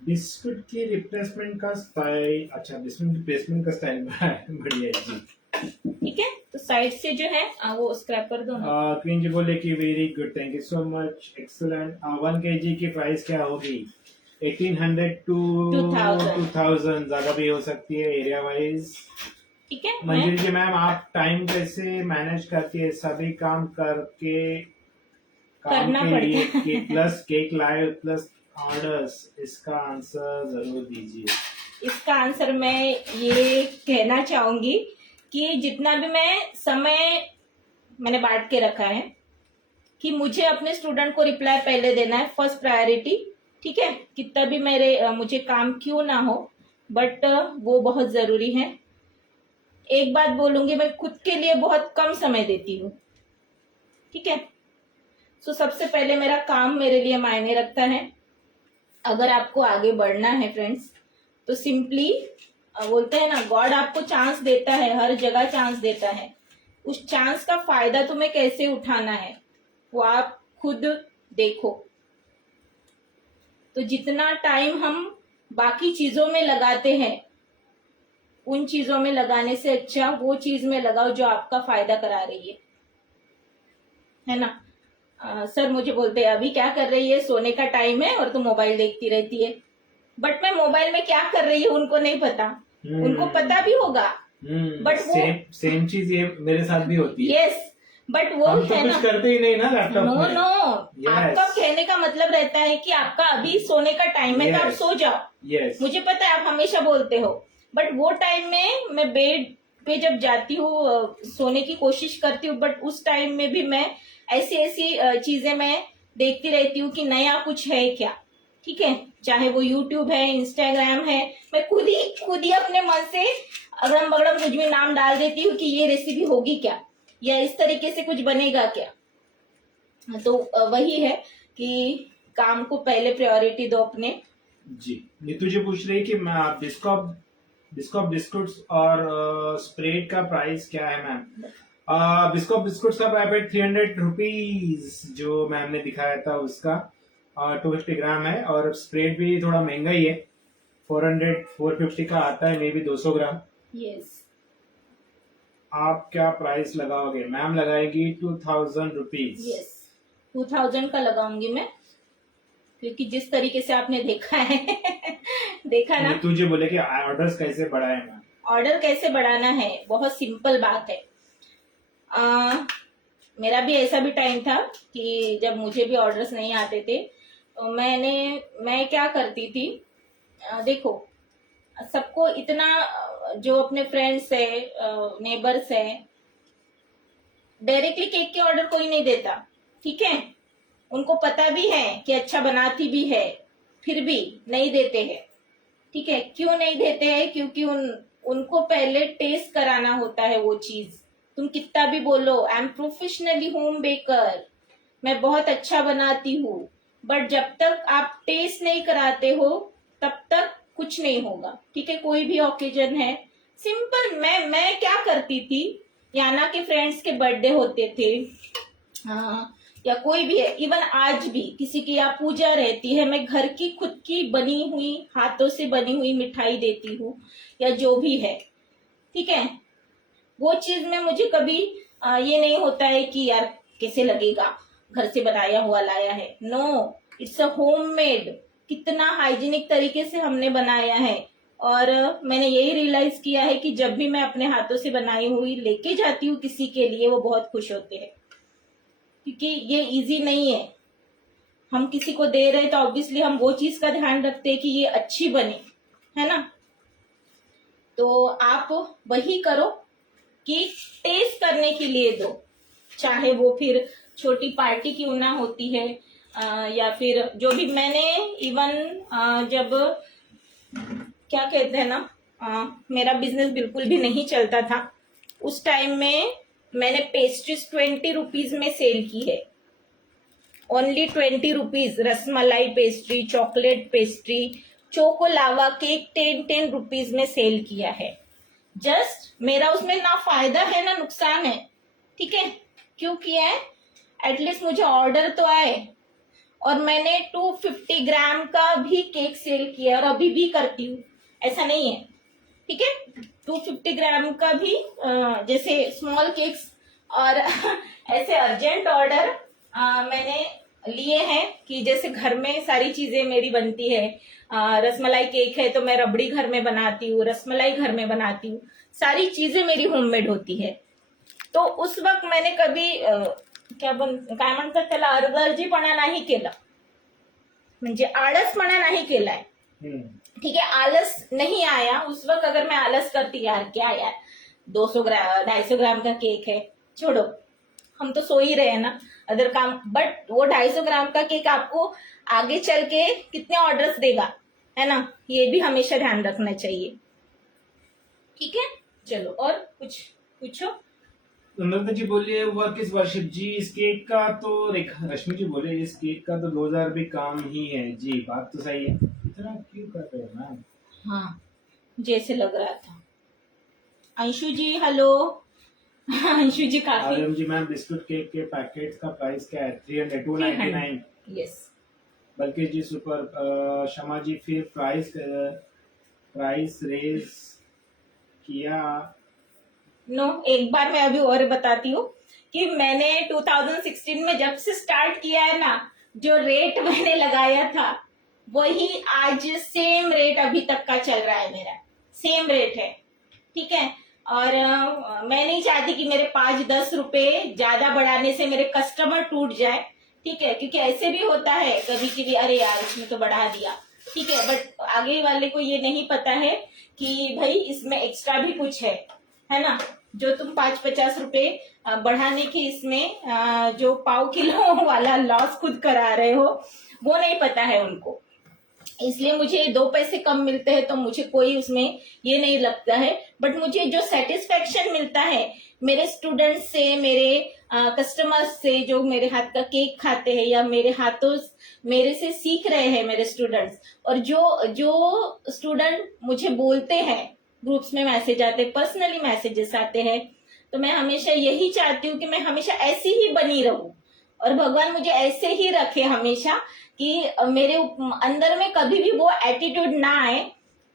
बिस्कुट के रिप्लेसमेंट का स्टाइल, अच्छा बिस्कुट के प्लेसमेंट का स्टाइल बढ़िया है जी। ठीक है, तो साइड से जो है वो स्क्रैप कर दो ना। क्वीन जी बोले कि very good, thank you so much, excellent. 1 kg की प्राइस क्या होगी? 1800 to 2000, ज्यादा भी हो सकती है एरिया वाइज। ठीक है मंजिल जी मैम, आप टाइम कैसे मैनेज करती है सभी काम करके? काम करना के लिए पड़ता है। Plus cake live plus orders, इसका आंसर जरूर दीजिए। इसका आंसर मैं ये कहना चाहूंगी कि जितना भी मैं समय मैंने बांट के रखा है कि मुझे अपने स्टूडेंट को रिप्लाई पहले देना है, फर्स्ट प्रायोरिटी। ठीक है, कितना भी मुझे काम क्यों ना हो, बट वो बहुत जरूरी है। एक बात बोलूंगी, मैं खुद के लिए बहुत कम समय देती हूँ। ठीक है, सो सबसे पहले मेरा काम मेरे लिए मायने रखता है। अगर आपको आगे बढ़ना है फ्रेंड्स, तो सिंपली बोलते हैं ना, गॉड आपको चांस देता है, हर जगह चांस देता है। उस चांस का फायदा तुम्हें कैसे उठाना है वो आप खुद देखो। तो जितना टाइम हम बाकी चीजों में लगाते हैं, उन चीजों में लगाने से अच्छा वो चीज में लगाओ जो आपका फायदा करा रही है ना। सर मुझे बोलते हैं अभी क्या कर रही है, सोने का टाइम है और तू मोबाइल देखती रहती है। बट मैं मोबाइल में क्या कर रही हूँ उनको नहीं पता। उनको पता भी होगा, बट वो सेम चीज ये मेरे साथ भी होती है। यस, बट वो हम तो है कुछ ना, करते ही नहीं ना लैपटॉप नो में। नो, आपका कहने का मतलब रहता है कि आपका अभी सोने का टाइम है, तो आप सो जाओ। मुझे पता है आप हमेशा बोलते हो, बट वो टाइम में मैं बेड पे जब जाती हूँ सोने की कोशिश करती हूँ, बट उस टाइम में भी मैं ऐसी ऐसी चीजें मैं देखती रहती हूँ कि नया कुछ है क्या। ठीक है, चाहे वो यूट्यूब है, इंस्टाग्राम है, मैं खुद ही अपने मन से अगड़म बगड़म कुछ भी नाम डाल देती हूँ कि ये रेसिपी होगी क्या, या इस तरीके से कुछ बनेगा क्या। तो वही है कि काम को पहले प्रायोरिटी दो अपने। जी, नीतू जी पूछ रही कि बिस्कॉफ बिस्कुट्स और स्प्रेड का प्राइस क्या है मैम? बिस्कॉफ बिस्कुट्स का प्राइस 300 रुपीज जो मैम ने दिखाया था उसका 250 ग्राम है, और स्प्रेड भी थोड़ा महंगा ही है, 450 का आता है, मे बी 200 ग्राम। यस, आप क्या प्राइस लगाओगे? मैम लगाएगी 2000 रुपीज। यस, 2000 का लगाऊंगी मैं, क्योंकि जिस तरीके से आपने देखा है देखा ना। तुझे बोले कि ऑर्डर्स कैसे बढ़ाए मैम? ऑर्डर कैसे बढ़ाना है, बहुत सिंपल बात है। मेरा भी ऐसा भी टाइम था कि जब मुझे भी ऑर्डर्स नहीं आते थे, मैं क्या करती थी, देखो सबको इतना, जो अपने फ्रेंड्स है, नेबर्स है, डायरेक्टली केक के ऑर्डर कोई नहीं देता, ठीक है। उनको पता भी है कि अच्छा बनाती भी है, फिर भी नहीं देते हैं, ठीक है। क्यों नहीं देते हैं? क्योंकि उनको पहले टेस्ट कराना होता है वो चीज। तुम कितना भी बोलो I am professionally home baker, मैं बहुत अच्छा बनाती हूँ, बट जब तक आप टेस्ट नहीं कराते हो तब तक कुछ नहीं होगा, ठीक है। कोई भी ओकेजन है, सिंपल, मैं क्या करती थी, याना के फ्रेंड्स के बर्थडे होते थे, हाँ, या कोई भी है, इवन आज भी किसी की यहाँ पूजा रहती है, मैं घर की खुद की बनी हुई, हाथों से बनी हुई मिठाई देती हूँ, या जो भी है, ठीक है। वो चीज में मुझे कभी ये नहीं होता है कि यार कैसे लगेगा, घर से बनाया हुआ लाया है। नो, इट्स अ होममेड, कितना हाइजीनिक तरीके से हमने बनाया है। और मैंने यही रियलाइज किया है कि जब भी मैं अपने हाथों से बनाई हुई लेके जाती हूँ किसी के लिए, वो बहुत खुश होते हैं, क्योंकि ये इजी नहीं है। हम किसी को दे रहे तो ऑब्वियसली हम वो चीज का ध्यान रखते हैं कि ये अच्छी बने, है ना। तो आप वही करो कि टेस्ट करने के लिए दो, चाहे वो फिर छोटी पार्टी क्यों ना होती है, या फिर जो भी। मैंने इवन जब क्या कहते हैं ना, मेरा बिजनेस बिल्कुल भी नहीं चलता था, उस टाइम में मैंने पेस्ट्रीज 20 रुपीज में सेल की है, only 20 rupees. Rasmalai pastry, chocolate pastry, choco lava cake 10 rupees में सेल किया है। जस्ट मेरा उसमें ना फायदा है ना नुकसान है, ठीक है। क्यों किया है? एटलीस्ट मुझे ऑर्डर तो आए। और मैंने 250 ग्राम का भी केक सेल किया और अभी भी करती हूँ, ऐसा नहीं है, ठीक है। 250 ग्राम का भी, जैसे स्मॉल केक्स और ऐसे अर्जेंट ऑर्डर मैंने लिए हैं, कि जैसे घर में सारी चीजें मेरी बनती है। रसमलाई केक है तो मैं रबड़ी घर में बनाती हूँ, रसमलाई घर में बनाती हूँ, सारी चीजें मेरी होममेड होती है। तो उस वक्त मैंने कभी काय म्हणतात त्याला, अर्धर्जीपणा नाही केला, म्हणजे आळसपणा नाही केलाय, ठीक है। आलस नहीं आया उस वक्त। अगर मैं आलस करती, यार क्या यार 200 ग्राम 250 ग्राम का केक है, छोड़ो, हम तो सो ही रहे हैं ना, अदर काम। बट वो 250 ग्राम का केक आपको आगे चल के कितने ऑर्डर्स देगा, है ना, ये भी हमेशा ध्यान रखना चाहिए, ठीक है। चलो और कुछ पूछो। नम्रता जी बोलिए वर्क इज वर्शिप जी, इस केक का तो रश्मि जी बोले इस केक का तो 2000 भी काम ही है जी। बात तो सही है, इतना क्यों कर रहे हो मैम? हाँ, जैसे लग रहा था। अंशु जी हेलो। अंशु जी काफी। आर्यन जी मैम, बिस्कुट केक के पैकेट का प्राइस क्या है? 300, 299। यस। बल्कि जी सुपर। शमा जी फिर प्राइस रेज किया? नो, एक बार मैं अभी और बताती हूँ कि मैंने 2016 में जब से स्टार्ट किया है ना, जो रेट मैंने लगाया था वही आज सेम रेट अभी तक का चल रहा है, मेरा सेम रेट है, ठीक है। और मैं नहीं चाहती कि मेरे 5-10 रुपए ज्यादा बढ़ाने से मेरे कस्टमर टूट जाए, ठीक है। क्योंकि ऐसे भी होता है कभी कभी, अरे यार इसमें तो बढ़ा दिया, ठीक है, बट आगे वाले को ये नहीं पता है कि भाई इसमें एक्स्ट्रा भी कुछ है ना। जो तुम 5-50 रुपए बढ़ाने के इसमें जो पाव किलो वाला लॉस खुद करा रहे हो, वो नहीं पता है उनको। इसलिए मुझे 2 पैसे कम मिलते हैं तो मुझे कोई उसमें ये नहीं लगता है, बट मुझे जो सेटिस्फेक्शन मिलता है मेरे स्टूडेंट्स से, मेरे कस्टमर्स से, जो मेरे हाथ का केक खाते हैं या मेरे हाथों मेरे से सीख रहे हैं मेरे स्टूडेंट्स, और जो स्टूडेंट मुझे बोलते हैं, ग्रुप्स में मैसेज आते हैं, पर्सनली मैसेजेस आते हैं, तो मैं हमेशा यही चाहती हूँ कि मैं हमेशा ऐसी ही बनी रहूं और भगवान मुझे ऐसे ही रखे हमेशा, कि मेरे अंदर में कभी भी वो एटीट्यूड ना आए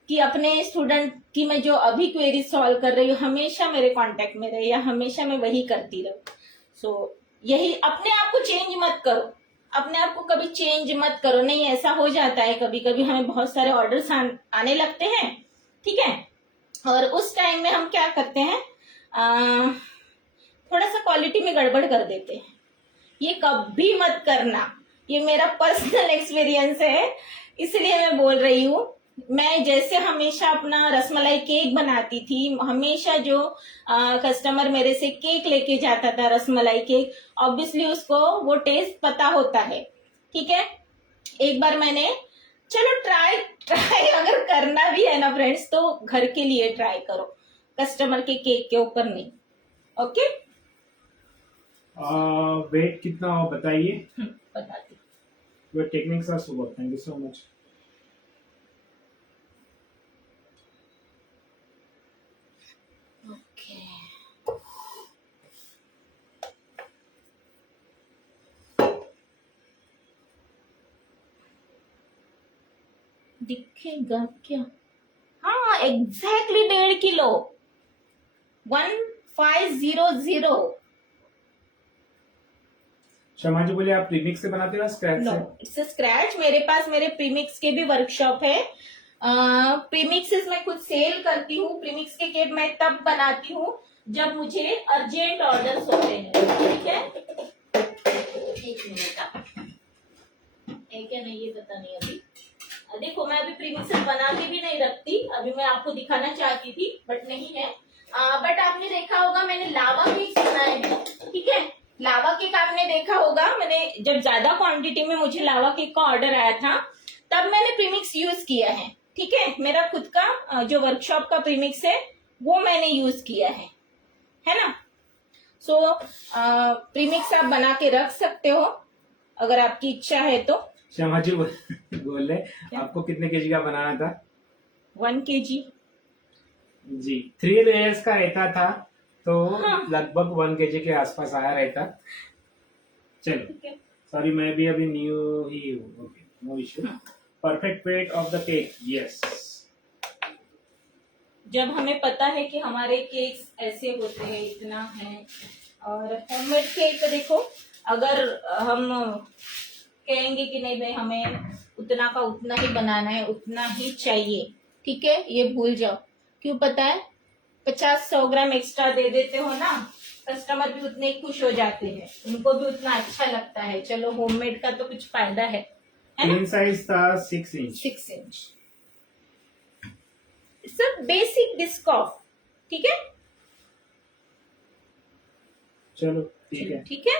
कि अपने स्टूडेंट की मैं जो अभी क्वेरी सॉल्व कर रही हूँ हमेशा मेरे कांटेक्ट में रहे, या हमेशा मैं वही करती रहूं। सो यही, अपने आप को चेंज मत करो, अपने आप को कभी चेंज मत करो। नहीं, ऐसा हो जाता है कभी कभी, हमें बहुत सारे ऑर्डर्स आने लगते हैं, ठीक है, और उस टाइम में हम क्या करते हैं, थोड़ा सा क्वालिटी में गड़बड़ कर देते हैं। ये कभी मत करना। ये मेरा पर्सनल एक्सपीरियंस है, इसलिए मैं बोल रही हूँ। मैं जैसे हमेशा अपना रसमलाई केक बनाती थी, हमेशा जो कस्टमर मेरे से केक लेके जाता था, रसमलाई केक, ऑब्वियसली उसको वो टेस्ट पता होता है। ठीक है, एक बार मैंने, चलो ट्राई ट्राई अगर करना भी है ना फ्रेंड्स, तो घर के लिए ट्राई करो, कस्टमर के केक के ऊपर नहीं। ओके, वेट कितना हो बताइए। बताती। Your techniques are super, thank you so much. Okay, दिखेगा क्या? हाँ, एग्जैक्टली 1.5 किलो, 1500। शर्मा जी बोले आप प्रीमिक्स से बनाते हो स्क्रैच नो, से? It's scratch. मेरे पास मेरे प्रीमिक्स के भी वर्कशॉप है। प्रीमिक्सेस मैं खुद सेल करती हूँ। प्रीमिक्स के केक मैं तब बनाती हूँ जब मुझे अर्जेंट ऑर्डर्स होते हैं। ठीक है, एक मिनट, है क्या नहीं ये पता नहीं अभी। देखो, मैं अभी प्रीमिक्सेस बना के भी नहीं रखती, अभी मैं आपको दिखाना चाहती थी बट नहीं है। बट आपने देखा होगा मैंने लावा केक बनाए हैं। ठीक है, लावा केक आपने देखा होगा, मैंने जब ज्यादा क्वांटिटी में मुझे लावा केक का ऑर्डर आया था तब मैंने प्रीमिक्स यूज किया है। ठीक है, मेरा खुद का जो वर्कशॉप का प्रीमिक्स है वो मैंने यूज किया है ना। सो प्रीमिक्स आप बना के रख सकते हो अगर आपकी इच्छा है तो। शर्मा जी बोल रहे आपको कितने केजी का बनाना था? 1 kg जी, 3 लेयर्स का रहता था तो हाँ। लगभग 1 केजी के आसपास आया रहता। चलो, सॉरी मैं भी अभी न्यू ही हूँ। Okay, no issue. Perfect weight of the cake, yes. जब हमें पता है कि हमारे केक्स ऐसे होते हैं, इतना है, और होममेड केक देखो, अगर हम कहेंगे कि नहीं भाई हमें उतना का उतना ही बनाना है, उतना ही चाहिए, ठीक है, ये भूल जाओ। क्यों पता है? 50-100 ग्राम एक्स्ट्रा दे देते हो ना, कस्टमर भी उतने ही खुश हो जाते हैं, उनको भी उतना अच्छा लगता है। चलो, होममेड का तो कुछ फायदा है ना? इन साइज था 6 inch. 6 inch, it's a basic Biscoff. ठीक है, चलो ठीक है। ठीक है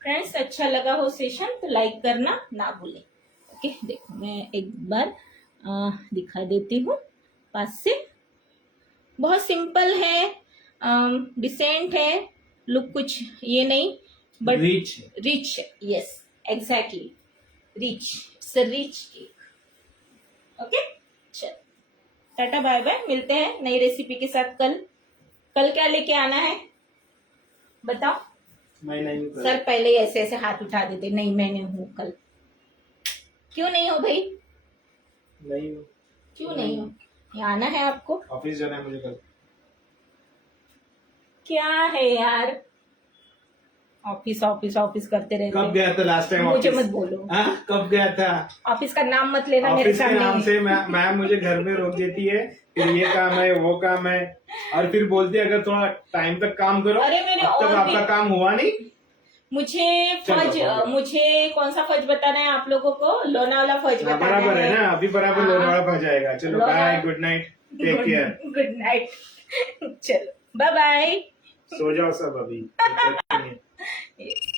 फ्रेंड्स, अच्छा लगा हो सेशन तो लाइक करना ना भूलें। ओके, देखो मैं एक बार दिखा देती हूँ पास से। बहुत सिंपल है, डिसेंट है, लुक कुछ ये नहीं, but rich, yes exactly, rich, it's a rich cake. Okay, चल टाटा बाय बाय, मिलते हैं नई रेसिपी के साथ कल। कल क्या लेके आना है बताओ? मैं नहीं हूँ कल। सर पहले ही ऐसे ऐसे हाथ उठा देते, नहीं मैं नहीं हूँ कल। क्यों नहीं हो भाई? नहीं हूँ। क्यों नहीं हो? यहाँ आना है आपको। ऑफिस जाना है मुझे कल। क्या है यार, ऑफिस ऑफिस ऑफिस करते रहते। कब गया था लास्ट टाइम मुझे ऑफिस? मत बोलो। कब गया था? ऑफिस का नाम मत लेना मेरे ऑफिस के सामने। नाम से मैम मुझे घर में रोक देती है, फिर ये काम है वो काम है, और फिर बोलती है अगर थोड़ा टाइम तक काम करो। अरे मेरे अब तक और आपका काम हुआ नहीं। मुझे मुझे कौन सा फज बताना है आप लोगों को? लोनावाला फज बताना बराबर है ना, अभी बराबर लोनावाला फज जाएगा। चलो bye, good night, take care, good night. चलो बाय बाय, सो जाओ सब अभी। Yes.